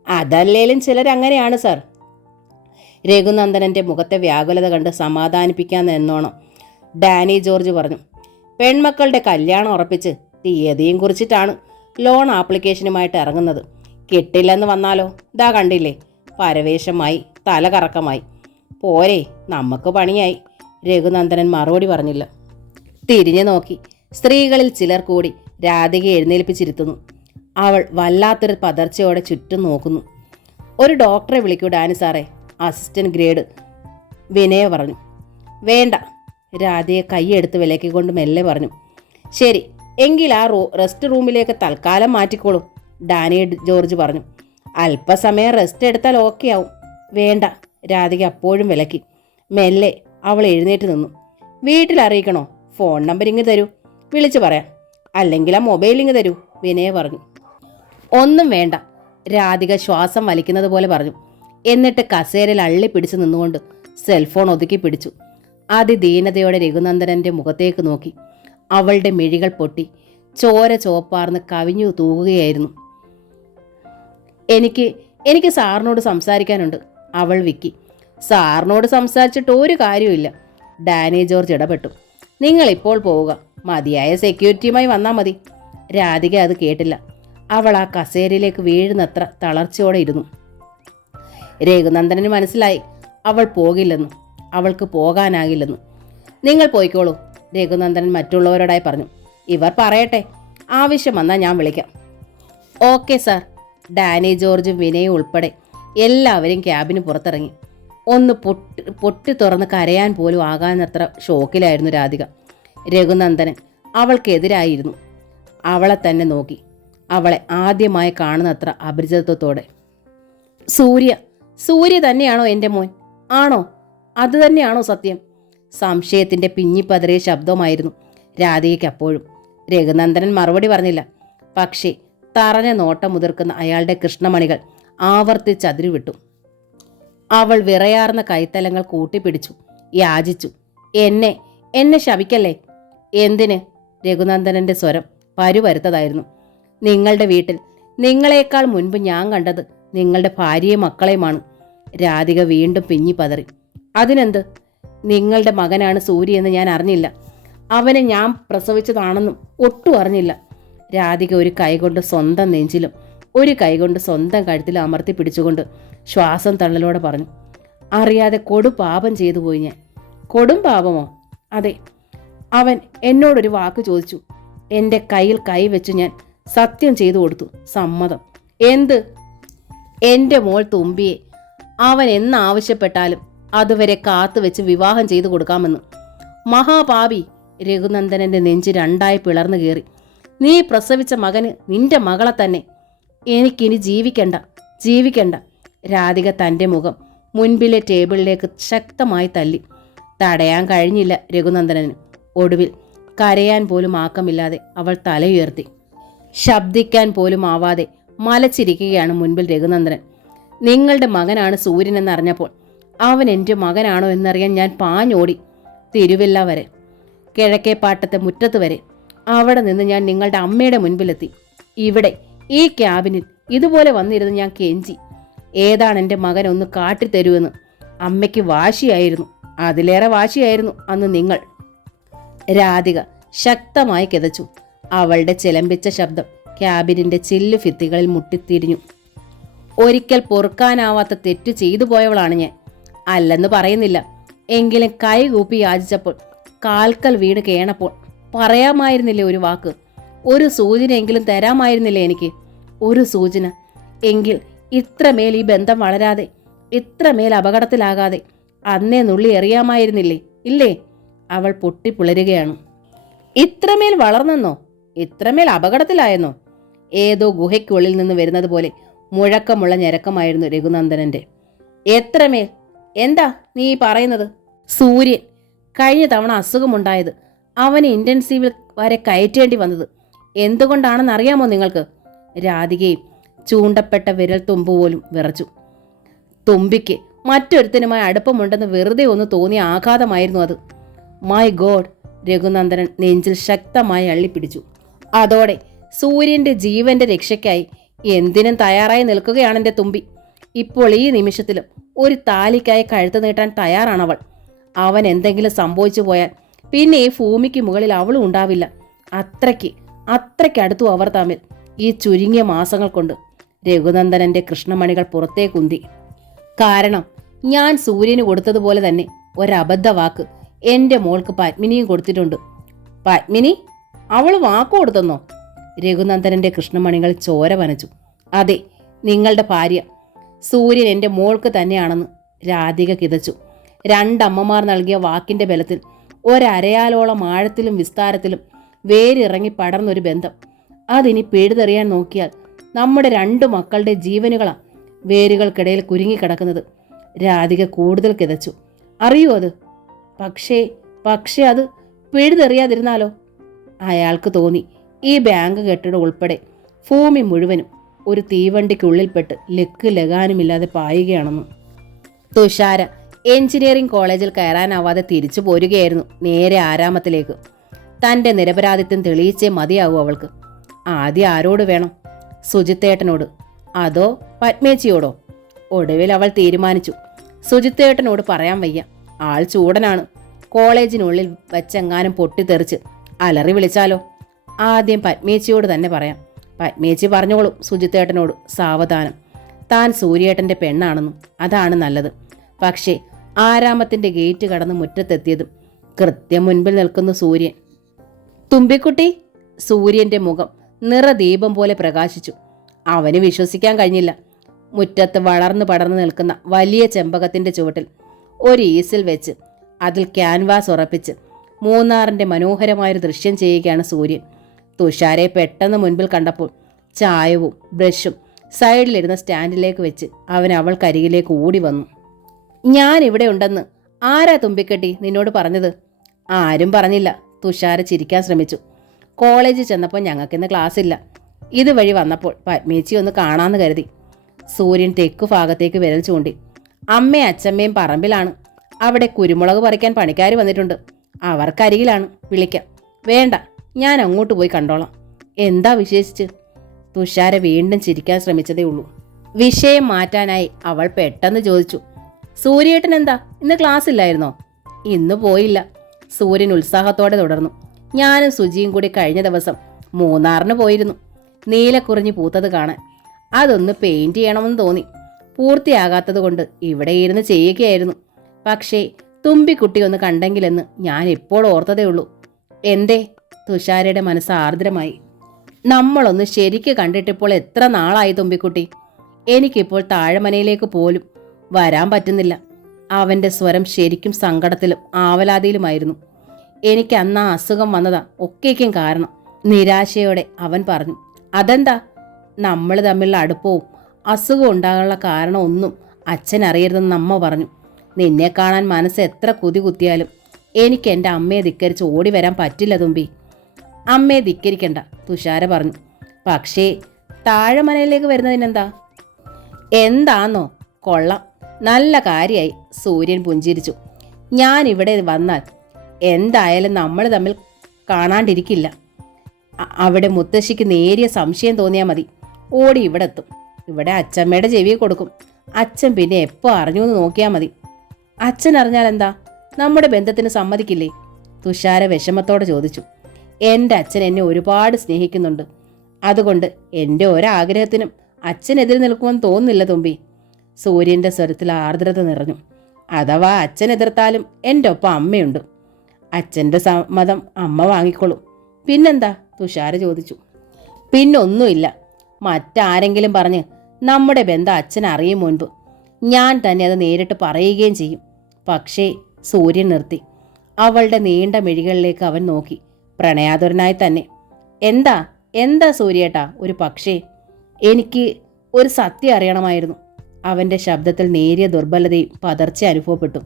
അതല്ലേലും ചിലരങ്ങനെയാണ് സാർ. രഘുനന്ദനൻ്റെ മുഖത്തെ വ്യാകുലത കണ്ട് സമാധാനിപ്പിക്കാമെന്നോണം ഡാനി ജോർജ് പറഞ്ഞു. പെൺമക്കളുടെ കല്യാണം ഉറപ്പിച്ച് തീയതിയും കുറിച്ചിട്ടാണ് ലോൺ ആപ്ലിക്കേഷനുമായിട്ട് ഇറങ്ങുന്നത്. കിട്ടില്ലെന്ന് വന്നാലോ? ഇതാ കണ്ടില്ലേ, പരവേശമായി, തലകറക്കമായി. പോരെ, നമുക്ക് പണിയായി. രഘുനന്ദനൻ മറുപടി പറഞ്ഞില്ല. തിരിഞ്ഞു നോക്കി. സ്ത്രീകളിൽ ചിലർ കൂടി രാധികയെ എഴുന്നേൽപ്പിച്ചിരുത്തുന്നു. അവൾ വല്ലാത്തൊരു പതർച്ചയോടെ ചുറ്റും നോക്കുന്നു. ഒരു ഡോക്ടറെ വിളിക്കൂ ഡാനി സാറേ, അസിസ്റ്റന്റ് ഗ്രേഡ് വിനയ പറഞ്ഞു. വേണ്ട, രാധയെ കൈയെടുത്ത് വിലക്കിക്കൊണ്ട് മെല്ലെ പറഞ്ഞു. ശരി എങ്കിൽ ആ റെസ്റ്റ് റൂമിലേക്ക് തൽക്കാലം മാറ്റിക്കോളൂ, ഡാനി ജോർജ് പറഞ്ഞു. അല്പസമയം റെസ്റ്റ് എടുത്താൽ ഓക്കെ ആവും. വേണ്ട, രാധിക അപ്പോഴും വിലക്കി. മെല്ലെ അവൾ എഴുന്നേറ്റ് നിന്നു. വീട്ടിൽ അറിയിക്കണോ? ഫോൺ നമ്പർ ഇങ്ങ് തരൂ, വിളിച്ചു പറയാം. അല്ലെങ്കിൽ ആ മൊബൈൽ ഇങ്ങ് തരൂ, വിനയ പറഞ്ഞു. ഒന്നും വേണ്ട, രാധിക ശ്വാസം വലിക്കുന്നത് പോലെ പറഞ്ഞു. എന്നിട്ട് കസേരയിൽ അള്ളി പിടിച്ചു നിന്നുകൊണ്ട് സെൽഫോൺ ഒതുക്കി പിടിച്ചു. അതിദീനതയോടെ രഘുനന്ദനൻ്റെ മുഖത്തേക്ക് നോക്കി. അവളുടെ മിഴികൾ പൊട്ടി ചോര ചോപ്പാർന്ന് കവിഞ്ഞു തൂകുകയായിരുന്നു. എനിക്ക് സാറിനോട് സംസാരിക്കാനുണ്ട്, അവൾ വിക്കി. സാറിനോട് സംസാരിച്ചിട്ട് ഒരു കാര്യമില്ല, ഡാനി ജോർജ് ഇടപെട്ടു. നിങ്ങളിപ്പോൾ പോവുക, മതിയായ സെക്യൂരിറ്റിയുമായി വന്നാൽ മതി. രാധിക അത് കേട്ടില്ല. അവൾ ആ കസേരയിലേക്ക് വീഴുന്നത്ര തളർച്ചയോടെ ഇരുന്നു. രഘുനന്ദനന് മനസ്സിലായി അവൾ പോകില്ലെന്നും അവൾക്ക് പോകാനാകില്ലെന്നും. നിങ്ങൾ പോയിക്കോളൂ, രഘുനന്ദനൻ മറ്റുള്ളവരോടായി പറഞ്ഞു. ഇവർ പറയട്ടെ, ആവശ്യം വന്നാൽ ഞാൻ വിളിക്കാം. Okay sir. ഡാനി ജോർജും വിനയും ഉൾപ്പെടെ എല്ലാവരും ക്യാബിന് പുറത്തിറങ്ങി. ഒന്ന് പൊട്ടി തുറന്ന് കരയാൻ പോലും ആകാനത്ര ഷോക്കിലായിരുന്നു രാധിക. രഘുനന്ദനൻ അവൾക്കെതിരായിരുന്നു. അവളെ തന്നെ നോക്കി, അവളെ ആദ്യമായി കാണുന്നത്ര അപരിചിതത്വത്തോടെ. സൂര്യ തന്നെയാണോ എൻ്റെ മോൻ? ആണോ? അത് തന്നെയാണോ സത്യം? സംശയത്തിൻ്റെ പിഞ്ഞിപ്പതറിയ ശബ്ദമായിരുന്നു രാധികയ്ക്ക് അപ്പോഴും. രഘുനന്ദനൻ മറുപടി പറഞ്ഞില്ല. പക്ഷേ തറഞ്ഞ നോട്ടം മുതിർക്കുന്ന അയാളുടെ കൃഷ്ണമണികൾ ആവർത്തിച്ചതിരുവിട്ടു. അവൾ വിറയാർന്ന കൈത്തലങ്ങൾ കൂട്ടിപ്പിടിച്ചു, യാചിച്ചു. എന്നെ ശപിക്കല്ലേ. എന്തിന്? രഘുനന്ദനൻ്റെ സ്വരം പരുവരുത്തതായിരുന്നു. നിങ്ങളുടെ വീട്ടിൽ നിങ്ങളെക്കാൾ മുൻപ് ഞാൻ കണ്ടത് നിങ്ങളുടെ ഭാര്യയും മക്കളെയുമാണ്. രാധിക വീണ്ടും പിഞ്ഞി പതറി. അതിനെന്ത്? നിങ്ങളുടെ മകനാണ് സൂര്യ എന്ന് ഞാൻ അറിഞ്ഞില്ല. അവനെ ഞാൻ പ്രസവിച്ചതാണെന്നും ഒട്ടും അറിഞ്ഞില്ല. രാധിക ഒരു കൈകൊണ്ട് സ്വന്തം നെഞ്ചിലും ഒരു കൈകൊണ്ട് സ്വന്തം കഴുത്തിലും അമർത്തി പിടിച്ചുകൊണ്ട് ശ്വാസം തള്ളലോടെ പറഞ്ഞു. അറിയാതെ കൊടുപാപം ചെയ്തു പോയി ഞാൻ. കൊടും പാപമോ? അതെ. അവൻ എന്നോടൊരു വാക്ക് ചോദിച്ചു. എൻ്റെ കയ്യിൽ കൈവച്ചു ഞാൻ സത്യം ചെയ്തു കൊടുത്തു. സമ്മതം. എന്ത്? എൻ്റെ മോൾ തുമ്പിയെ അവൻ എന്നാവശ്യപ്പെട്ടാലും അതുവരെ കാത്തുവെച്ച് വിവാഹം ചെയ്തു കൊടുക്കാമെന്ന്. മഹാപാപി! രഘുനന്ദനൻ്റെ നെഞ്ച് രണ്ടായി പിളർന്നു കയറി. നീ പ്രസവിച്ച മകന് നിന്റെ മകളെ തന്നെ. എനിക്കിനി ജീവിക്കണ്ട. രാധിക തൻ്റെ മുഖം മുൻപിലെ ടേബിളിലേക്ക് ശക്തമായി തല്ലി. തടയാൻ കഴിഞ്ഞില്ല രഘുനന്ദനന്. ഒടുവിൽ കരയാൻ പോലും ആക്കമില്ലാതെ അവൾ തലയുയർത്തി. ശബ്ദിക്കാൻ പോലും ആവാതെ മലച്ചിരിക്കുകയാണ് മുൻപിൽ രഘുനന്ദനൻ. നിങ്ങളുടെ മകനാണ് സൂര്യൻ എന്നറിഞ്ഞപ്പോൾ അവൻ എൻ്റെ മകനാണോ എന്നറിയാൻ ഞാൻ പാഞ്ഞോടി. തിരുവല്ല വരെ, കിഴക്കേപ്പാട്ടത്തെ മുറ്റത്ത് വരെ. അവിടെ നിന്ന് ഞാൻ നിങ്ങളുടെ അമ്മയുടെ മുൻപിലെത്തി. ഇവിടെ ഈ ക്യാബിനിൽ ഇതുപോലെ വന്നിരുന്ന് ഞാൻ കെഞ്ചി, ഏതാണ് എൻ്റെ മകൻ ഒന്ന് കാട്ടിത്തരുമെന്ന്. അമ്മയ്ക്ക് വാശിയായിരുന്നു, അതിലേറെ വാശിയായിരുന്നു അന്ന് നിങ്ങൾ. രാധിക ശക്തമായി കിതച്ചു. അവളുടെ ചിലമ്പിച്ച ശബ്ദം ക്യാബിനിന്റെ ചില്ലു ഭിത്തികളിൽ മുട്ടിത്തിരിഞ്ഞു. ഒരിക്കൽ പൊറുക്കാനാവാത്ത തെറ്റ് ചെയ്തു പോയവളാണ് ഞാൻ, അല്ലെന്ന് പറയുന്നില്ല. എങ്കിലും കൈകൂപ്പി യാചിച്ചപ്പോൾ, കാൽക്കൽ വീണ് കേണപ്പോൾ പറയാമായിരുന്നില്ലേ ഒരു വാക്ക്? ഒരു സൂചനയെങ്കിലും തരാമായിരുന്നില്ലേ എനിക്ക്? ഒരു സൂചന എങ്കിൽ ഇത്രമേൽ ഈ ബന്ധം വളരാതെ, ഇത്രമേൽ അപകടത്തിലാകാതെ അന്നേ നുള്ളി എറിയാമായിരുന്നില്ലേ? ഇല്ലേ? അവൾ പൊട്ടിപ്പിളരുകയാണ്. ഇത്രമേൽ വളർന്നെന്നോ? ഇത്രമേൽ അപകടത്തിലായെന്നോ? ഏതോ ഗുഹയ്ക്കുള്ളിൽ നിന്ന് വരുന്നത് പോലെ മുഴക്കമുള്ള ഞരക്കമായിരുന്നു രഘുനന്ദനന്റെ. എത്രമേൽ? എന്താ നീ പറയുന്നത്? സൂര്യൻ കഴിഞ്ഞ തവണ അസുഖമുണ്ടായത്, അവന് ഇന്റൻസീവിൽ വരെ കയറ്റേണ്ടി വന്നത് എന്തുകൊണ്ടാണെന്ന് അറിയാമോ നിങ്ങൾക്ക്? രാധികയും ചൂണ്ടപ്പെട്ട വിരൽ തുമ്പ് പോലും വിറച്ചു. തുമ്പിക്ക് മറ്റൊരുത്തനുമായി അടുപ്പമുണ്ടെന്ന് വെറുതെ ഒന്ന് തോന്നിയ ആഘാതമായിരുന്നു അത്. My God! രഘുനന്ദനൻ നെഞ്ചിൽ ശക്തമായി അള്ളിപ്പിടിച്ചു. അതോടെ സൂര്യന്റെ ജീവന്റെ രക്ഷയ്ക്കായി എന്തിനും തയ്യാറായി നിൽക്കുകയാണ് എൻ്റെ തുമ്പി. ഇപ്പോൾ ഈ നിമിഷത്തിലും ഒരു താലിക്കായി കഴുത്ത് നീട്ടാൻ തയ്യാറാണവൾ. അവൻ എന്തെങ്കിലും സംഭവിച്ചു പോയാൽ പിന്നെ ഈ ഭൂമിക്ക് മുകളിൽ അവളും ഉണ്ടാവില്ല. അത്രയ്ക്കടുത്തു അവർ തമ്മിൽ. ഈ ചുരുങ്ങിയ മാസങ്ങൾ കൊണ്ട് രഘുനന്ദനന്റെ കൃഷ്ണമണികൾ പുറത്തേക്കുന്തി. കാരണം ഞാൻ സൂര്യന് കൊടുത്തതുപോലെ തന്നെ ഒരബദ്ധ വാക്ക് എൻ്റെ മോൾക്ക് പത്മിനിയും കൊടുത്തിട്ടുണ്ട്. പത്മിനി? അവൾ വാക്ക് കൊടുത്തെന്നോ? രഘുനന്ദനന്റെ കൃഷ്ണമണികൾ ചോര വനച്ചു. അതെ, നിങ്ങളുടെ ഭാര്യ. സൂര്യൻ എൻ്റെ മോൾക്ക് തന്നെയാണെന്ന് രാധിക കിതച്ചു. രണ്ടമ്മമാർ നൽകിയ വാക്കിന്റെ ബലത്തിൽ ഒരരയാലോളം ആഴത്തിലും വിസ്താരത്തിലും വേരിറങ്ങി പടർന്നൊരു ബന്ധം. അതിനി പിഴുതെറിയാൻ നോക്കിയാൽ നമ്മുടെ രണ്ടു മക്കളുടെ ജീവനുകളാ വേരുകൾക്കിടയിൽ കുരുങ്ങിക്കിടക്കുന്നത്. രാധിക കൂടുതൽ കിതച്ചു. അറിയോ അത്? പക്ഷേ അത് പിഴുതെറിയാതിരുന്നാലോ? അയാൾക്ക് തോന്നി ഈ ബാങ്ക് കെട്ടിടം ഉൾപ്പെടെ ഭൂമി മുഴുവനും ഒരു തീവണ്ടിക്കുള്ളിൽപ്പെട്ട് ലക്ക് ലഗാനുമില്ലാതെ പായുകയാണെന്ന്. തുഷാര എഞ്ചിനീയറിംഗ് കോളേജിൽ കയറാനാവാതെ തിരിച്ചു പോരുകയായിരുന്നു നേരെ ആരാമത്തിലേക്ക്. തൻ്റെ നിരപരാധിത്വം തെളിയിച്ചേ മതിയാവൂ അവൾക്ക്. ആദ്യം ആരോട് വേണം? സുജിത്തേട്ടനോട് അതോ പത്മേച്ചിയോടോ? ഒടുവിൽ അവൾ തീരുമാനിച്ചു, സുജിത്തേട്ടനോട് പറയാൻ വയ്യ. ആൾ ചൂടനാണ്. കോളേജിനുള്ളിൽ വച്ചെങ്ങാനും പൊട്ടിത്തെറിച്ച് അലറി വിളിച്ചാലോ? ആദ്യം പത്മേച്ചിയോട് തന്നെ പറയാം. പത്മേച്ചി പറഞ്ഞോളും സുജിത്തേട്ടനോട് സാവധാനം, താൻ സൂര്യേട്ടൻ്റെ പെണ്ണാണെന്നും അതാണ് നല്ലത്. പക്ഷേ ആരാമത്തിൻ്റെ ഗേറ്റ് കടന്ന് മുറ്റത്തെത്തിയതും കൃത്യം മുൻപിൽ നിൽക്കുന്നു സൂര്യൻ. തുമ്പിക്കുട്ടി! സൂര്യൻ്റെ മുഖം നിറദീപം പോലെ പ്രകാശിച്ചു. അവന് വിശ്വസിക്കാൻ കഴിഞ്ഞില്ല. മുറ്റത്ത് വളർന്നു പടർന്നു നിൽക്കുന്ന വലിയ ചെമ്പകത്തിൻ്റെ ചുവട്ടിൽ ഒരു ഈസിൽ വെച്ച് അതിൽ ക്യാൻവാസ് ഉറപ്പിച്ച് മൂന്നാറിൻ്റെ മനോഹരമായൊരു ദൃശ്യം ചെയ്യുകയാണ് സൂര്യൻ. തുഷാരെ പെട്ടെന്ന് മുൻപിൽ കണ്ടപ്പോൾ ചായവും ബ്രഷും സൈഡിലിരുന്ന സ്റ്റാൻഡിലേക്ക് വെച്ച് അവൻ അവൾക്കരികിലേക്ക് ഓടി വന്നു. ഞാൻ ഇവിടെ ഉണ്ടെന്ന് ആരാ തുമ്പിക്കെട്ടി നിന്നോട് പറഞ്ഞത്? ആരും പറഞ്ഞില്ല. തുഷാര ചിരിക്കാൻ ശ്രമിച്ചു. കോളേജിൽ ചെന്നപ്പോൾ ഞങ്ങൾക്കിന്ന് ക്ലാസ് ഇല്ല. ഇതുവഴി വന്നപ്പോൾ പത്മേച്ചി ഒന്ന് കാണാമെന്ന് കരുതി. സൂര്യൻ തെക്കു ഭാഗത്തേക്ക് വിരൽ ചൂണ്ടി. അമ്മയും അച്ഛമ്മയും പറമ്പിലാണ്. അവിടെ കുരുമുളക് പറിക്കാൻ പണിക്കാർ വന്നിട്ടുണ്ട്. അവർക്കരികിലാണ്. വിളിക്കാം. വേണ്ട, ഞാൻ അങ്ങോട്ട് പോയി കണ്ടോളാം. എന്താ വിശേഷിച്ച്? തുഷാര വീണ്ടും ചിരിക്കാൻ ശ്രമിച്ചതേ ഉള്ളൂ. വിഷയം മാറ്റാനായി അവൾ പെട്ടെന്ന് ചോദിച്ചു, സൂര്യേട്ടൻ എന്താ ഇന്ന് ക്ലാസ് ഇല്ലായിരുന്നോ? ഇന്ന് പോയില്ല. സൂര്യൻ ഉത്സാഹത്തോടെ തുടർന്നു. ഞാനും സുജിയും കൂടി കഴിഞ്ഞ ദിവസം മൂന്നാറിന് പോയിരുന്നു. നീലക്കുറിഞ്ഞി പൂത്തത് കാണാൻ. അതൊന്ന് പെയിന്റ് ചെയ്യണമെന്ന് തോന്നി. പൂർത്തിയാകാത്തത് കൊണ്ട് ഇവിടെ ഇരുന്ന് ചെയ്യുകയായിരുന്നു. പക്ഷേ തുമ്പിക്കുട്ടി ഒന്ന് കണ്ടെങ്കിലെന്ന് ഞാൻ ഇപ്പോൾ ഓർത്തതേ ഉള്ളൂ. എന്തേ? തുഷാരയുടെ മനസ്സ് ആർദ്രമായി. നമ്മളൊന്ന് ശരിക്ക് കണ്ടിട്ടിപ്പോൾ എത്ര നാളായി തുമ്പിക്കുട്ടി. എനിക്കിപ്പോൾ താഴമനയിലേക്ക് പോലും വരാൻ പറ്റുന്നില്ല. അവൻ്റെ സ്വരം ശരിക്കും സങ്കടത്തിലും ആവലാതിയിലുമായിരുന്നു. എനിക്ക് അന്ന് ആ അസുഖം വന്നതാ ഒക്കേക്കും കാരണം. നിരാശയോടെ അവൻ പറഞ്ഞു. അതെന്താ? നമ്മൾ തമ്മിലുള്ള അടുപ്പവും അസുഖം ഉണ്ടാകാനുള്ള കാരണം ഒന്നും അച്ഛൻ അറിയരുതെന്ന് അമ്മ പറഞ്ഞു. നിന്നെ കാണാൻ മനസ്സ് എത്ര കുതി കുത്തിയാലും എനിക്ക് എൻ്റെ അമ്മയെ ധിക്കരിച്ച് ഓടി വരാൻ പറ്റില്ല തുമ്പി. അമ്മയെ ധിക്കരിക്കണ്ട, തുഷാര പറഞ്ഞു. പക്ഷേ താഴമനയിലേക്ക് വരുന്നതിനെന്താ? എന്താന്നോ? കൊള്ളാം, നല്ല കാര്യമായി. സൂര്യൻ പുഞ്ചിരിച്ചു. ഞാൻ ഇവിടെ വന്നാൽ എന്തായാലും നമ്മൾ തമ്മിൽ കാണാണ്ടിരിക്കില്ല. അവിടെ മുത്തശ്ശിക്ക് നേരിയ സംശയം തോന്നിയാൽ മതി, ഓടി ഇവിടെ എത്തും. ഇവിടെ അച്ഛമ്മയുടെ ചെവിയെ കൊടുക്കും. അച്ഛൻ പിന്നെ എപ്പോൾ അറിഞ്ഞു എന്ന് നോക്കിയാൽ മതി. അച്ഛൻ അറിഞ്ഞാൽ എന്താ? നമ്മുടെ ബന്ധത്തിന് സമ്മതിക്കില്ലേ? തുഷാര വിഷമത്തോടെ ചോദിച്ചു. എൻ്റെ അച്ഛൻ എന്നെ ഒരുപാട് സ്നേഹിക്കുന്നുണ്ട്. അതുകൊണ്ട് എൻ്റെ ഒരാഗ്രഹത്തിനും അച്ഛനെതിരെ നിൽക്കുമെന്ന് തോന്നുന്നില്ല തുമ്പി. സൂര്യൻ്റെ സ്വരത്തിൽ ആർദ്രത നിറഞ്ഞു. അഥവാ അച്ഛൻ എതിർത്താലും എൻ്റെ ഒപ്പം അമ്മയുണ്ട്. അച്ഛൻ്റെ സമ്മതം അമ്മ വാങ്ങിക്കൊള്ളും. പിന്നെന്താ? തുഷാര ചോദിച്ചു. പിന്നൊന്നുമില്ല. മറ്റാരെങ്കിലും പറഞ്ഞ് നമ്മുടെ ബന്ധം അച്ഛൻ അറിയും മുൻപ് ഞാൻ തന്നെ അത് നേരിട്ട് പറയുകയും ചെയ്യും. പക്ഷേ സൂര്യൻ നിർത്തി. അവളുടെ നീണ്ട മിഴികളിലേക്ക് അവൻ നോക്കി, പ്രണയാതുരനായി തന്നെ. എന്താ എന്താ സൂര്യേട്ടാ ഒരു പക്ഷേ? എനിക്ക് ഒരു സത്യം അറിയണമായിരുന്നു. അവൻ്റെ ശബ്ദത്തിൽ നേരിയ ദുർബലതയും പതർച്ച അനുഭവപ്പെട്ടു.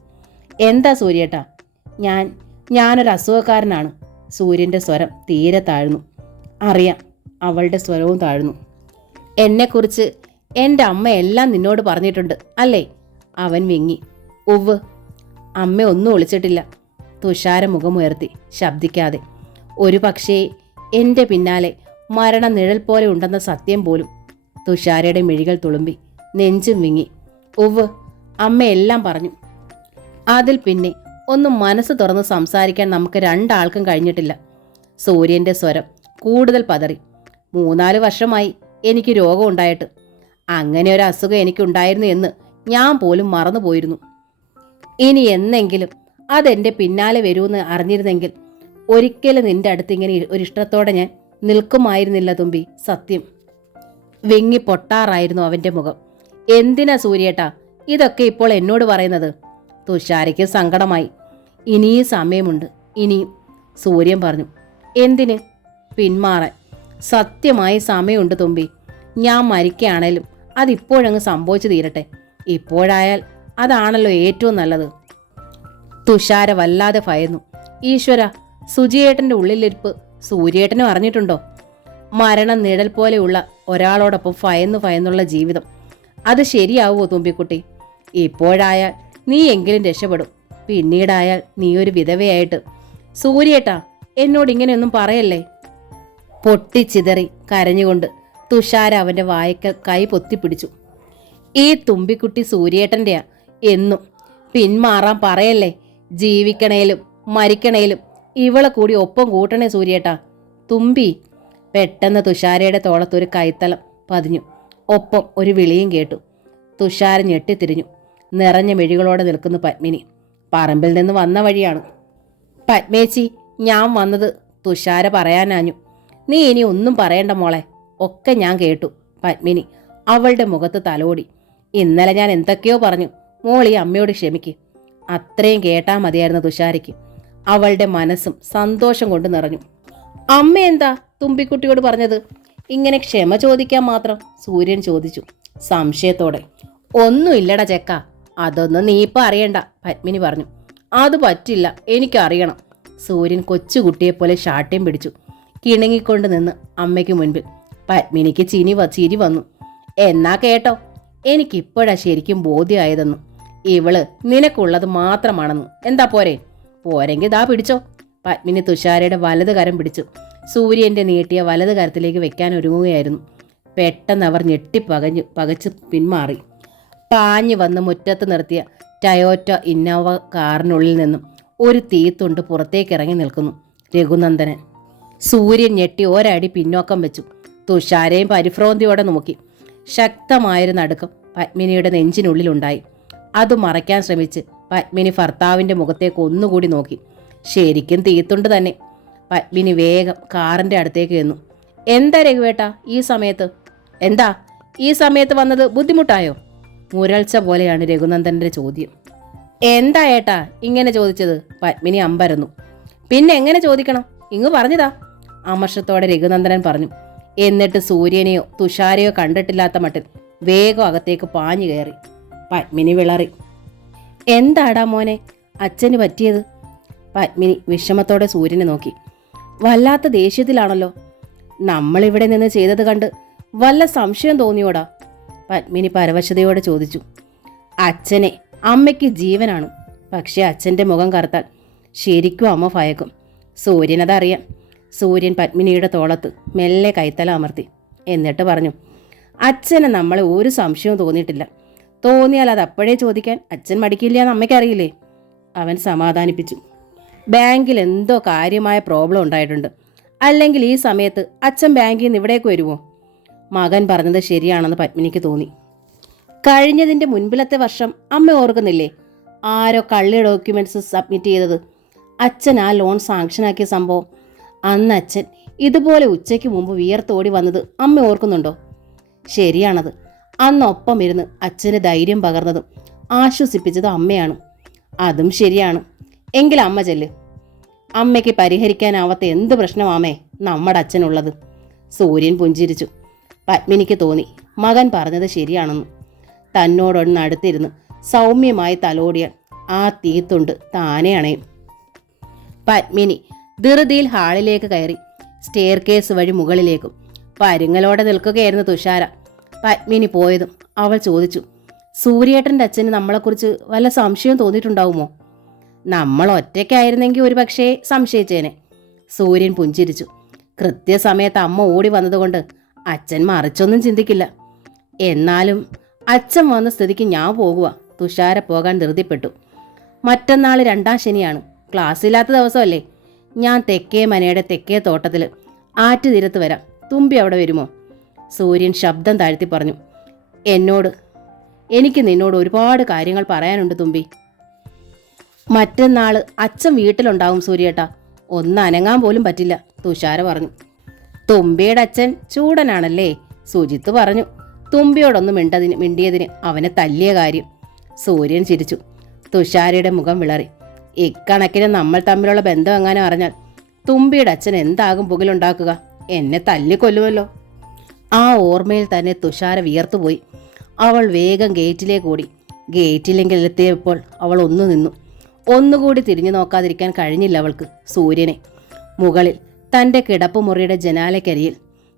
എന്താ സൂര്യേട്ടാ? ഞാനൊരു അസുഖക്കാരനാണ്. സൂര്യൻ്റെ സ്വരം തീരെ താഴ്ന്നു. അറിയാം. അവളുടെ സ്വരവും താഴ്ന്നു. എന്നെക്കുറിച്ച് എൻ്റെ അമ്മ എല്ലാം നിന്നോട് പറഞ്ഞിട്ടുണ്ട് അല്ലേ? അവൻ വിങ്ങി. ഉവ്വ്. അമ്മ ഒന്നും ഒളിച്ചിട്ടില്ല. തുഷാര മുഖമുയർത്തി, ശബ്ദിക്കാതെ. ഒരു പക്ഷേ എൻ്റെ പിന്നാലെ മരണ നിഴൽ പോലെ ഉണ്ടെന്ന സത്യം പോലും. തുഷാരയുടെ മിഴികൾ തുളുമ്പി, നെഞ്ചും വിങ്ങി. ഉവ്വ്, അമ്മ എല്ലാം പറഞ്ഞു. അതിൽ പിന്നെ ഒന്നും മനസ്സ് തുറന്ന് സംസാരിക്കാൻ നമുക്ക് രണ്ടാൾക്കും കഴിഞ്ഞിട്ടില്ല. സൂര്യൻ്റെ സ്വരം കൂടുതൽ പതറി. 3-4 വർഷമായി എനിക്ക് രോഗം ഉണ്ടായിട്ട്. അങ്ങനെ ഒരു അസുഖം എനിക്കുണ്ടായിരുന്നു എന്ന് ഞാൻ പോലും മറന്നുപോയിരുന്നു. ഇനി എന്നെങ്കിലും അതെൻ്റെ പിന്നാലെ വരുമെന്ന് അറിഞ്ഞിരുന്നെങ്കിൽ ഒരിക്കലും നിന്റെ അടുത്ത് ഇങ്ങനെ ഒരിഷ്ടത്തോടെ ഞാൻ നിൽക്കുമായിരുന്നില്ല തുമ്പി. സത്യം. വിങ്ങി പൊട്ടാറായിരുന്നു അവൻ്റെ മുഖം. എന്തിനാ സൂര്യേട്ടാ ഇതൊക്കെ ഇപ്പോൾ എന്നോട് പറയുന്നത്? തുഷാരയ്ക്ക് സങ്കടമായി. ഇനിയും സമയമുണ്ട്, ഇനിയും. സൂര്യൻ പറഞ്ഞു. എന്തിന്? പിന്മാറാൻ. സത്യമായി സമയമുണ്ട് തുമ്പി. ഞാൻ മരിക്കുകയാണേലും അതിപ്പോഴങ്ങ് സംഭവിച്ചു തീരട്ടെ. ഇപ്പോഴായാൽ അതാണല്ലോ ഏറ്റവും നല്ലത്. തുഷാര വല്ലാതെ ഭയന്നു. ഈശ്വര, സുജിയേട്ടൻ്റെ ഉള്ളിലിരിപ്പ് സൂര്യേട്ടനും അറിഞ്ഞിട്ടുണ്ടോ? മരണം നിഴൽ പോലെയുള്ള ഒരാളോടൊപ്പം ഭയന്നുള്ള ജീവിതം. അത് ശരിയാവുമോ തുമ്പിക്കുട്ടി? ഇപ്പോഴായാൽ നീ എങ്കിലും രക്ഷപ്പെടും. പിന്നീടായാൽ നീ ഒരു വിധവയായിട്ട്. സൂര്യേട്ടാ, എന്നോട് ഇങ്ങനെയൊന്നും പറയല്ലേ. പൊട്ടിച്ചിതറി കരഞ്ഞുകൊണ്ട് തുഷാര അവൻ്റെ വായ്ക്കൽ കൈ പൊത്തിപ്പിടിച്ചു. ഈ തുമ്പിക്കുട്ടി സൂര്യേട്ടൻ്റെയാ എന്നും. പിന്മാറാൻ പറയല്ലേ. ജീവിക്കണേലും മരിക്കണേലും ഇവളെ കൂടി ഒപ്പം കൂട്ടണേ സൂര്യേട്ടാ. തുമ്പി. പെട്ടെന്ന് തുഷാരയുടെ തോളത്തൊരു കൈത്തലം പതിഞ്ഞു. ഒപ്പം ഒരു വിളിയും കേട്ടു. തുഷാര ഞെട്ടിത്തിരിഞ്ഞു. നിറഞ്ഞ മിഴികളോടെ നിൽക്കുന്നു പത്മിനി. പറമ്പിൽ നിന്ന് വന്ന വഴിയാണ്. പത്മേച്ചി, ഞാൻ വന്നത് തുഷാര പറയാനാഞ്ഞു. നീ ഇനി ഒന്നും പറയണ്ട മോളെ, ഒക്കെ ഞാൻ കേട്ടു. പത്മിനി അവളുടെ മുഖത്ത് തലോടി. ഇന്നലെ ഞാൻ എന്തൊക്കെയോ പറഞ്ഞു. മോളി അമ്മയോട് ക്ഷമിക്ക്. അത്രയും കേട്ടാൽ മതിയായിരുന്നു തുഷാരയ്ക്ക്. അവളുടെ മനസ്സും സന്തോഷം കൊണ്ട് നിറഞ്ഞു. അമ്മ എന്താ തുമ്പിക്കുട്ടിയോട് പറഞ്ഞത്? ഇങ്ങനെ ക്ഷമ ചോദിക്കാൻ മാത്രം? സൂര്യൻ ചോദിച്ചു സംശയത്തോടെ. ഒന്നുമില്ലട ചെക്ക, അതൊന്നും നീ ഇപ്പം അറിയണ്ട, പത്മിനി പറഞ്ഞു. അത് പറ്റില്ല, എനിക്കറിയണം. സൂര്യൻ കൊച്ചുകുട്ടിയെപ്പോലെ ശാഠ്യം പിടിച്ചു. കിണങ്ങിക്കൊണ്ട് നിന്ന് അമ്മയ്ക്ക് മുൻപിൽ. പത്മിനിക്ക് ചിരി വന്നു. എന്നാ കേട്ടോ, എനിക്കിപ്പോഴാ ശരിക്കും ബോധ്യമായതെന്നു. ഇവള് നിനക്കുള്ളത് മാത്രമാണെന്നു. എന്താ പോരെ? പോരെങ്കിൽ ദാ പിടിച്ചോ. പത്മിനി തുഷാരയുടെ വലത് കരം പിടിച്ചു. സൂര്യൻ്റെ നീട്ടിയ വലത് കരത്തിലേക്ക് വെക്കാൻ ഒരുങ്ങുകയായിരുന്നു. പെട്ടെന്ന് അവർ പകച്ച് പിന്മാറി. പാഞ്ഞു വന്ന് മുറ്റത്ത് നിർത്തിയ ടയോറ്റ ഇന്നോവ കാറിനുള്ളിൽ നിന്നും ഒരു തീത്തുണ്ട് പുറത്തേക്കിറങ്ങി നിൽക്കുന്നു രഘുനന്ദനൻ. സൂര്യൻ ഞെട്ടി ഒരടി പിന്നോക്കം വെച്ചു. തുഷാരയും പരിഭ്രാന്തിയോടെ നോക്കി. ശക്തമായൊരു നടുക്കം പത്മിനിയുടെ നെഞ്ചിനുള്ളിലുണ്ടായി. അത് മറയ്ക്കാൻ ശ്രമിച്ച് പത്മിനി ഭർത്താവിൻ്റെ മുഖത്തേക്ക് ഒന്നുകൂടി നോക്കി. ശരിക്കും തീത്തുണ്ട് തന്നെ. പത്മിനി വേഗം കാറിൻ്റെ അടുത്തേക്ക് ചെന്നു. എന്താ രഘുവേട്ടാ ഈ സമയത്ത്? എന്താ ഈ സമയത്ത് വന്നത്? ബുദ്ധിമുട്ടായോ? മുരൾച്ച പോലെയാണ് രഘുനന്ദൻ്റെ ചോദ്യം. എന്താ ഏട്ടാ ഇങ്ങനെ ചോദിച്ചത്? പത്മിനി അമ്പരന്നു. പിന്നെ എങ്ങനെ ചോദിക്കണം? ഇങ്ങ് പറഞ്ഞതാ, അമർഷത്തോടെ രഘുനന്ദനൻ പറഞ്ഞു. എന്നിട്ട് സൂര്യനെയോ തുഷാരയോ കണ്ടിട്ടില്ലാത്ത മട്ടിൽ വേഗം അകത്തേക്ക് പാഞ്ഞു കയറി. പത്മിനി വിളറി. എന്താടാ മോനെ അച്ഛന് പറ്റിയത്? പത്മിനി വിഷമത്തോടെ സൂര്യനെ നോക്കി. വല്ലാത്ത ദേഷ്യത്തിലാണല്ലോ. നമ്മളിവിടെ നിന്ന് ചെയ്തത് കണ്ട് വല്ല സംശയം തോന്നിയോടാ? പത്മിനി പരവശതയോടെ ചോദിച്ചു. അച്ഛനെ അമ്മയ്ക്ക് ജീവനാണ്. പക്ഷെ അച്ഛൻ്റെ മുഖം കറുത്താൽ ശരിക്കും അമ്മ ഭയക്കും. സൂര്യനതറിയാം. സൂര്യൻ പത്മിനിയുടെ തോളത്ത് മെല്ലെ കൈത്തല അമർത്തി. എന്നിട്ട് പറഞ്ഞു, അച്ഛന് നമ്മളെ ഒരു സംശയവും തോന്നിയിട്ടില്ല. തോന്നിയാൽ അത് അപ്പോഴേ ചോദിക്കാൻ അച്ഛൻ മടിക്കില്ല എന്ന് അമ്മയ്ക്കറിയില്ലേ? അവൻ സമാധാനിപ്പിച്ചു. ബാങ്കിൽ എന്തോ കാര്യമായ പ്രോബ്ലം ഉണ്ടായിട്ടുണ്ട്. അല്ലെങ്കിൽ ഈ സമയത്ത് അച്ഛൻ ബാങ്കിൽ നിന്ന് ഇവിടേക്ക് വരുമോ? മകൻ പറഞ്ഞത് ശരിയാണെന്ന് പത്മിനിക്ക് തോന്നി. കഴിഞ്ഞതിൻ്റെ മുൻപിലത്തെ വർഷം അമ്മ ഓർക്കുന്നില്ലേ, ആരോ കള്ളി ഡോക്യുമെൻറ്റ്സ് സബ്മിറ്റ് ചെയ്തത്? അച്ഛൻ ആ ലോൺ സാങ്ഷനാക്കിയ സംഭവം. അന്ന് അച്ഛൻ ഇതുപോലെ ഉച്ചയ്ക്ക് മുമ്പ് വിയർത്തോടി വന്നത് അമ്മ ഓർക്കുന്നുണ്ടോ? ശരിയാണത്. അന്നൊപ്പം ഇരുന്ന് അച്ഛന് ധൈര്യം പകർന്നതും ആശ്വസിപ്പിച്ചതും അമ്മയാണ്. അതും ശരിയാണ്. എങ്കിൽ അമ്മ ചെല്ല്. അമ്മയ്ക്ക് പരിഹരിക്കാനാവാത്ത എന്ത് പ്രശ്നമാമേ നമ്മുടെ അച്ഛനുള്ളത്? സൂര്യൻ പുഞ്ചിരിച്ചു. പത്മിനിക്ക് തോന്നി മകൻ പറഞ്ഞത് ശരിയാണെന്ന്. തന്നോടൊന്ന് അടുത്തിരുന്ന് സൗമ്യമായി തലോടിയാൽ ആ തീത്തുണ്ട് താനെ അണയും. പത്മിനി ധൃതിയിൽ ഹാളിലേക്ക് കയറി. സ്റ്റെയർ കേസ് വഴി മുകളിലേക്കും. പരുങ്ങലോടെ നിൽക്കുകയായിരുന്നു തുഷാര. പത്മിനി പോയതും അവൾ ചോദിച്ചു, സൂര്യേട്ടൻ്റെ അച്ഛന് നമ്മളെക്കുറിച്ച് വല്ല സംശയം തോന്നിയിട്ടുണ്ടാവുമോ? നമ്മൾ ഒറ്റയ്ക്കായിരുന്നെങ്കിൽ ഒരു പക്ഷേ സംശയിച്ചേനെ. സൂര്യൻ പുഞ്ചിരിച്ചു. കൃത്യസമയത്ത് അമ്മ ഓടി വന്നതുകൊണ്ട് അച്ഛൻ മറിച്ചൊന്നും ചിന്തിക്കില്ല. എന്നാലും അച്ഛൻ വന്ന സ്ഥിതിക്ക് ഞാൻ പോകുക. തുഷാര പോകാൻ ധൃതിപ്പെട്ടു. മറ്റന്നാൾ 2-ാം ശനിയാണ്. ക്ലാസ്സില്ലാത്ത ദിവസമല്ലേ? ഞാൻ തെക്കേ മനയുടെ തെക്കേ തോട്ടത്തിൽ ആറ്റുതീരത്ത് വരാം. തുമ്പി അവിടെ വരുമോ? സൂര്യൻ ശബ്ദം താഴ്ത്തി പറഞ്ഞു. എനിക്ക് നിന്നോട് ഒരുപാട് കാര്യങ്ങൾ പറയാനുണ്ട് തുമ്പി. മറ്റന്നാൾ അച്ഛൻ വീട്ടിലുണ്ടാവും സൂര്യേട്ടാ. ഒന്ന് അനങ്ങാൻ പോലും പറ്റില്ല, തുഷാര പറഞ്ഞു. തുമ്പിയുടെ അച്ഛൻ ചൂടനാണല്ലേ? സുജിത്ത് പറഞ്ഞു. തുമ്പിയോടൊന്നും മിണ്ടിയതിന് അവനെ തല്ലിയ കാര്യം. സൂര്യൻ ചിരിച്ചു. തുഷാരയുടെ മുഖം വിളറി. ഇക്കണക്കിന് നമ്മൾ തമ്മിലുള്ള ബന്ധം എങ്ങാനും അറിഞ്ഞാൽ തുമ്പിയുടെ അച്ഛൻ എന്താകും പുകലുണ്ടാക്കുക? എന്നെ തല്ലിക്കൊല്ലുമല്ലോ. ആ ഓർമ്മയിൽ തന്നെ തുഷാര വിയർത്തുപോയി. അവൾ വേഗം ഗേറ്റിലേക്ക് ഓടി. ഗേറ്റിലെങ്കിൽ എത്തിയപ്പോൾ അവൾ ഒന്നു നിന്നു. ഒന്നുകൂടി തിരിഞ്ഞു നോക്കാതിരിക്കാൻ കഴിഞ്ഞില്ല അവൾക്ക് സൂര്യനെ. മുകളിൽ തൻ്റെ കിടപ്പുമുറിയുടെ ജനാലക്കരിയിൽ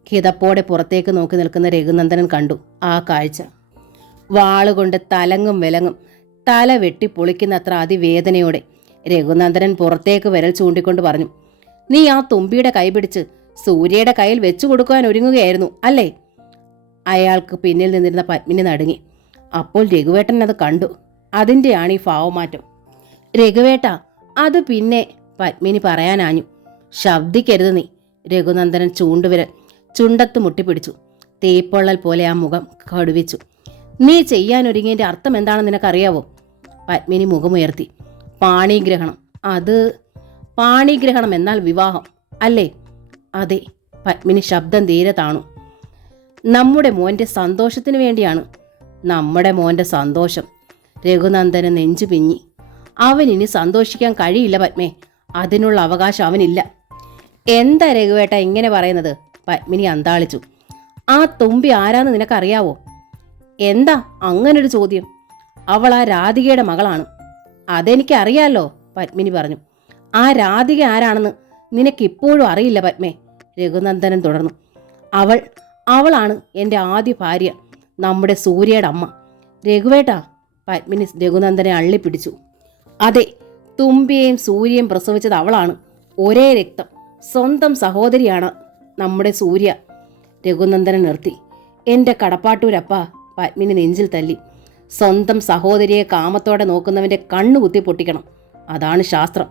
കിതപ്പോടെ പുറത്തേക്ക് നോക്കി നിൽക്കുന്ന രഘുനന്ദനൻ കണ്ടു ആ കാഴ്ച. വാളുകൊണ്ട് തലങ്ങും വിലങ്ങും തല വെട്ടി പൊളിക്കുന്നത്ര അതിവേദനയോടെ രഘുനന്ദനൻ പുറത്തേക്ക് വിരൽ ചൂണ്ടിക്കൊണ്ട് പറഞ്ഞു, നീ ആ തുമ്പിയുടെ കൈ പിടിച്ച് സൂര്യയുടെ കയ്യിൽ വെച്ചു കൊടുക്കാൻ ഒരുങ്ങുകയായിരുന്നു അല്ലേ? അയാൾക്ക് പിന്നിൽ നിന്നിരുന്ന പത്മിനി നടുങ്ങി. അപ്പോൾ രഘുവേട്ടൻ അത് കണ്ടു. അതിൻ്റെയാണ് ഈ ഭാവമാറ്റം. രഘുവേട്ട, അത് പിന്നെ പത്മിനി പറയാനാഞ്ഞു. ശബ്ദിക്കരുത് നീ. രഘുനന്ദനൻ ചൂണ്ടുവിരൽ ചുണ്ടത്ത് മുട്ടിപ്പിടിച്ചു. തീപ്പൊള്ളൽ പോലെ ആ മുഖം കടുവിച്ചു. നീ ചെയ്യാനൊരുങ്ങിയതിൻ്റെ അർത്ഥം എന്താണെന്ന് നിനക്കറിയാവോ? പത്മിനി മുഖമുയർത്തി. പാണിഗ്രഹണം. അത് പാണിഗ്രഹണം എന്നാൽ വിവാഹം അല്ലേ? അതെ. പത്മിനി ശബ്ദം തീരെ താണു. നമ്മുടെ മോൻ്റെ സന്തോഷത്തിന് വേണ്ടിയാണ്. നമ്മുടെ മോൻ്റെ സന്തോഷം. രഘുനന്ദന് നെഞ്ചു പിഞ്ഞി. അവനിനി സന്തോഷിക്കാൻ കഴിയില്ല പത്മേ. അതിനുള്ള അവകാശം അവനില്ല. എന്താ രഘുവേട്ട ഇങ്ങനെ പറയുന്നത്? പത്മിനി അന്താളിച്ചു. ആ തുമ്പി ആരാന്ന് നിനക്കറിയാവോ? എന്താ അങ്ങനൊരു ചോദ്യം? അവൾ ആ രാധികയുടെ മകളാണ്. അതെനിക്കറിയാലോ, പത്മിനി പറഞ്ഞു. ആ രാധിക ആരാണെന്ന് നിനക്കിപ്പോഴും അറിയില്ല പത്മേ, രഘുനന്ദനൻ തുടർന്നു. അവളാണ് എൻ്റെ ആദ്യ ഭാര്യ, നമ്മുടെ സൂര്യയുടെ അമ്മ. രഘുവേട്ടാ, പത്മിനി രഘുനന്ദനെ അള്ളിപ്പിടിച്ചു. അതെ, തുമ്പിയെയും സൂര്യയും പ്രസവിച്ചത് അവളാണ്. ഒരേ രക്തം. സ്വന്തം സഹോദരിയാണ് നമ്മുടെ സൂര്യ. രഘുനന്ദനൻ നിർത്തി. എൻ്റെ കടപ്പാട്ടൂരപ്പ, പത്മിനി നെഞ്ചിൽ തല്ലി. സ്വന്തം സഹോദരിയെ കാമത്തോടെ നോക്കുന്നവൻ്റെ കണ്ണു കുത്തി പൊട്ടിക്കണം. അതാണ് ശാസ്ത്രം.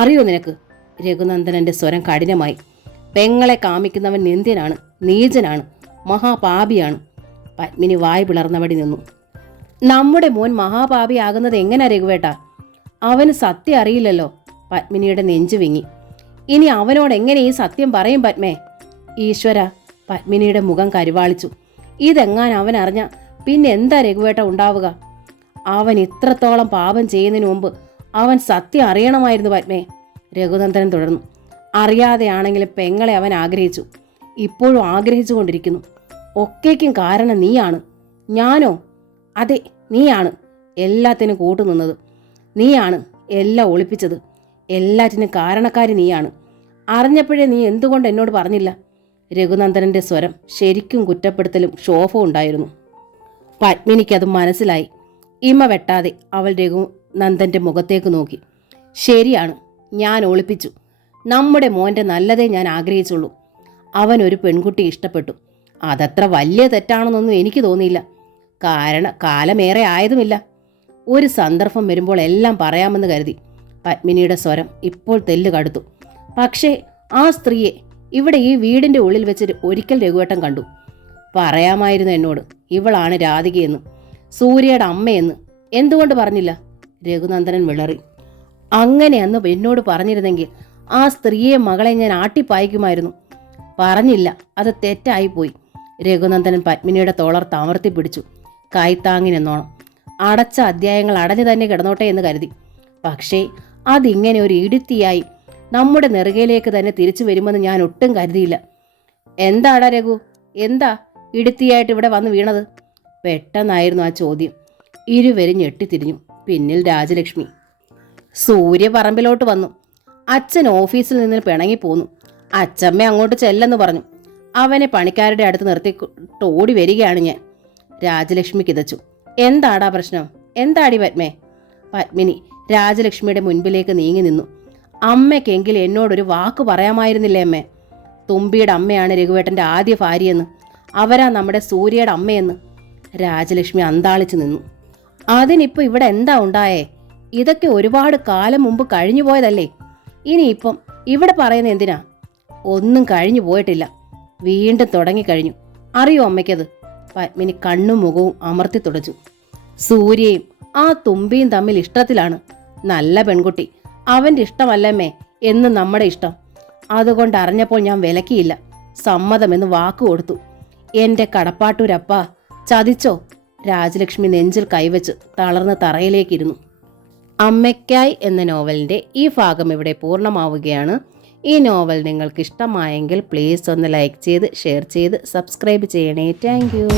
അറിയോ നിനക്ക്? രഘുനന്ദനൻ്റെ സ്വരം കഠിനമായി. പെങ്ങളെ കാമിക്കുന്നവൻ നിന്ദ്യനാണ്, നീചനാണ്, മഹാപാപിയാണ്. പത്മിനി വായ് പിളർന്നവടി നിന്നു. നമ്മുടെ മോൻ മഹാപാപിയാകുന്നത് എങ്ങനെയാ രഘുവേട്ട? അവന് സത്യം അറിയില്ലല്ലോ. പത്മിനിയുടെ നെഞ്ചു വിങ്ങി. ഇനി അവനോട് എങ്ങനെ ഈ സത്യം പറയും പത്മേ? ഈശ്വര, പത്മിനിയുടെ മുഖം കരുവാളിച്ചു. ഇതെങ്ങാൻ അവൻ അറിഞ്ഞ പിന്നെ എന്താ രഘുവേട്ട ഉണ്ടാവുക? അവൻ ഇത്രത്തോളം പാപം ചെയ്യുന്നതിന് മുമ്പ് അവൻ സത്യം അറിയണമായിരുന്നു പത്മേ, രഘുനന്ദനൻ തുടർന്നു. അറിയാതെയാണെങ്കിലും പെങ്ങളെ അവൻ ആഗ്രഹിച്ചു. ഇപ്പോഴും ആഗ്രഹിച്ചു കൊണ്ടിരിക്കുന്നു. ഒക്കേക്കും കാരണം നീയാണ്. ഞാനോ? അതെ, നീയാണ് എല്ലാത്തിനും കൂട്ടുനിന്നത്. നീയാണ് എല്ലാം ഒളിപ്പിച്ചത്. എല്ലാറ്റിനും കാരണക്കാരി നീയാണ്. അറിഞ്ഞപ്പോഴേ നീ എന്തുകൊണ്ട് എന്നോട് പറഞ്ഞില്ല? രഘുനന്ദനൻ്റെ സ്വരം ശരിക്കും കുറ്റപ്പെടുത്തലും ക്ഷോഭവും ഉണ്ടായിരുന്നു. പത്മിനിക്കത് മനസ്സിലായി. ഇമ വെട്ടാതെ അവൾ രഘുനന്ദൻ്റെ മുഖത്തേക്ക് നോക്കി. ശരിയാണ്, ഞാൻ ഒളിപ്പിച്ചു. നമ്മുടെ മോൻ്റെ നല്ലതേ ഞാൻ ആഗ്രഹിച്ചുള്ളൂ. അവനൊരു പെൺകുട്ടി ഇഷ്ടപ്പെട്ടു. അതത്ര വലിയ തെറ്റാണെന്നൊന്നും എനിക്ക് തോന്നിയില്ല. കാലമേറെ ആയതുമില്ല. ഒരു സന്ദർഭം വരുമ്പോൾ എല്ലാം പറയാമെന്ന് കരുതി. പത്മിനിയുടെ സ്വരം ഇപ്പോൾ തെല്ല് കടുത്തു. പക്ഷേ ആ സ്ത്രീയെ ഇവിടെ ഈ വീടിൻ്റെ ഉള്ളിൽ വെച്ച് ഒരിക്കൽ രഘുവേട്ടൻ കണ്ടു. പറയാമായിരുന്നു എന്നോട് ഇവളാണ് രാധികയെന്ന്, സൂര്യയുടെ അമ്മയെന്ന്. എന്തുകൊണ്ട് പറഞ്ഞില്ല? രഘുനന്ദനൻ വിളറി. അങ്ങനെ അന്ന് എന്നോട് പറഞ്ഞിരുന്നെങ്കിൽ ആ സ്ത്രീയെ മകളെ ഞാൻ ആട്ടിപ്പായിക്കുമായിരുന്നു. പറഞ്ഞില്ല, അത് തെറ്റായിപ്പോയി. രഘുനന്ദനൻ പത്മിനിയുടെ തോളർ താമർത്തി പിടിച്ചു. കൈത്താങ്ങിനെന്നോണം. അടച്ച അധ്യായങ്ങൾ അടഞ്ഞു തന്നെ കിടന്നോട്ടെ എന്ന് കരുതി. പക്ഷേ അതിങ്ങനെ ഒരു ഇടുത്തിയായി നമ്മുടെ നെറുകയിലേക്ക് തന്നെ തിരിച്ചു വരുമെന്ന് ഞാൻ ഒട്ടും കരുതിയില്ല. എന്താടാ രഘു, എന്താ ഇടുത്തിയായിട്ട് ഇവിടെ വന്ന് വീണത്? പെട്ടെന്നായിരുന്നു ആ ചോദ്യം. ഇരുവരും ഞെട്ടിത്തിരിഞ്ഞു. പിന്നിൽ രാജലക്ഷ്മി. സൂര്യ പറമ്പിലോട്ട് വന്നു. അച്ഛൻ ഓഫീസിൽ നിന്ന് പിണങ്ങിപ്പോന്നു. അച്ഛമ്മ അങ്ങോട്ട് ചെല്ലെന്ന് പറഞ്ഞു. അവനെ പണിക്കാരുടെ അടുത്ത് നിർത്തിയിട്ട് ഓടി വരികയാണ് ഞാൻ. രാജലക്ഷ്മി കിതച്ചു. എന്താടാ പ്രശ്നം? എന്താടി പത്മേ? പത്മിനി രാജലക്ഷ്മിയുടെ മുൻപിലേക്ക് നീങ്ങി നിന്നു. അമ്മയ്ക്കെങ്കിൽ എന്നോടൊരു വാക്ക് പറയാമായിരുന്നില്ലേ അമ്മേ? തുമ്പിയുടെ അമ്മയാണ് രഘുവേട്ടൻ്റെ ആദ്യ ഭാര്യയെന്ന്, അവരാ നമ്മുടെ സൂര്യയുടെ അമ്മയെന്ന്. രാജലക്ഷ്മി അന്താളിച്ചു നിന്നു. അതിനിപ്പോൾ ഇവിടെ എന്താ ഉണ്ടായേ? ഇതൊക്കെ ഒരുപാട് കാലം മുമ്പ് കഴിഞ്ഞു പോയതല്ലേ. ഇനിയിപ്പം ഇവിടെ പറയുന്ന എന്തിനാ? ഒന്നും കഴിഞ്ഞു പോയിട്ടില്ല, വീണ്ടും തുടങ്ങിക്കഴിഞ്ഞു. അറിയോ അമ്മയ്ക്കത്? പത്മിനി കണ്ണും മുഖവും അമർത്തി തുടച്ചു. സൂര്യയും ആ തുമ്പിയും തമ്മിൽ ഇഷ്ടത്തിലാണ്. നല്ല പെൺകുട്ടി, അവൻ്റെ ഇഷ്ടമല്ലമ്മേ എന്ന് നമ്മുടെ ഇഷ്ടം. അതുകൊണ്ട് അറിഞ്ഞപ്പോൾ ഞാൻ വിലക്കിയില്ല, സമ്മതമെന്ന് വാക്ക് കൊടുത്തു. എൻ്റെ കടപ്പാട്ടൂരപ്പ ചതിച്ചോ? രാജലക്ഷ്മി നെഞ്ചിൽ കൈവച്ച് തളർന്ന് തറയിലേക്കിരുന്നു. അമ്മയ്ക്കായി എന്ന നോവലിൻ്റെ ഈ ഭാഗം ഇവിടെ പൂർണ്ണമാവുകയാണ്. ഈ നോവൽ നിങ്ങൾക്ക് ഇഷ്ടമായെങ്കിൽ പ്ലീസ് ഒന്ന് ലൈക്ക് ചെയ്ത് ഷെയർ ചെയ്ത് സബ്സ്ക്രൈബ് ചെയ്യണേ. Thank you.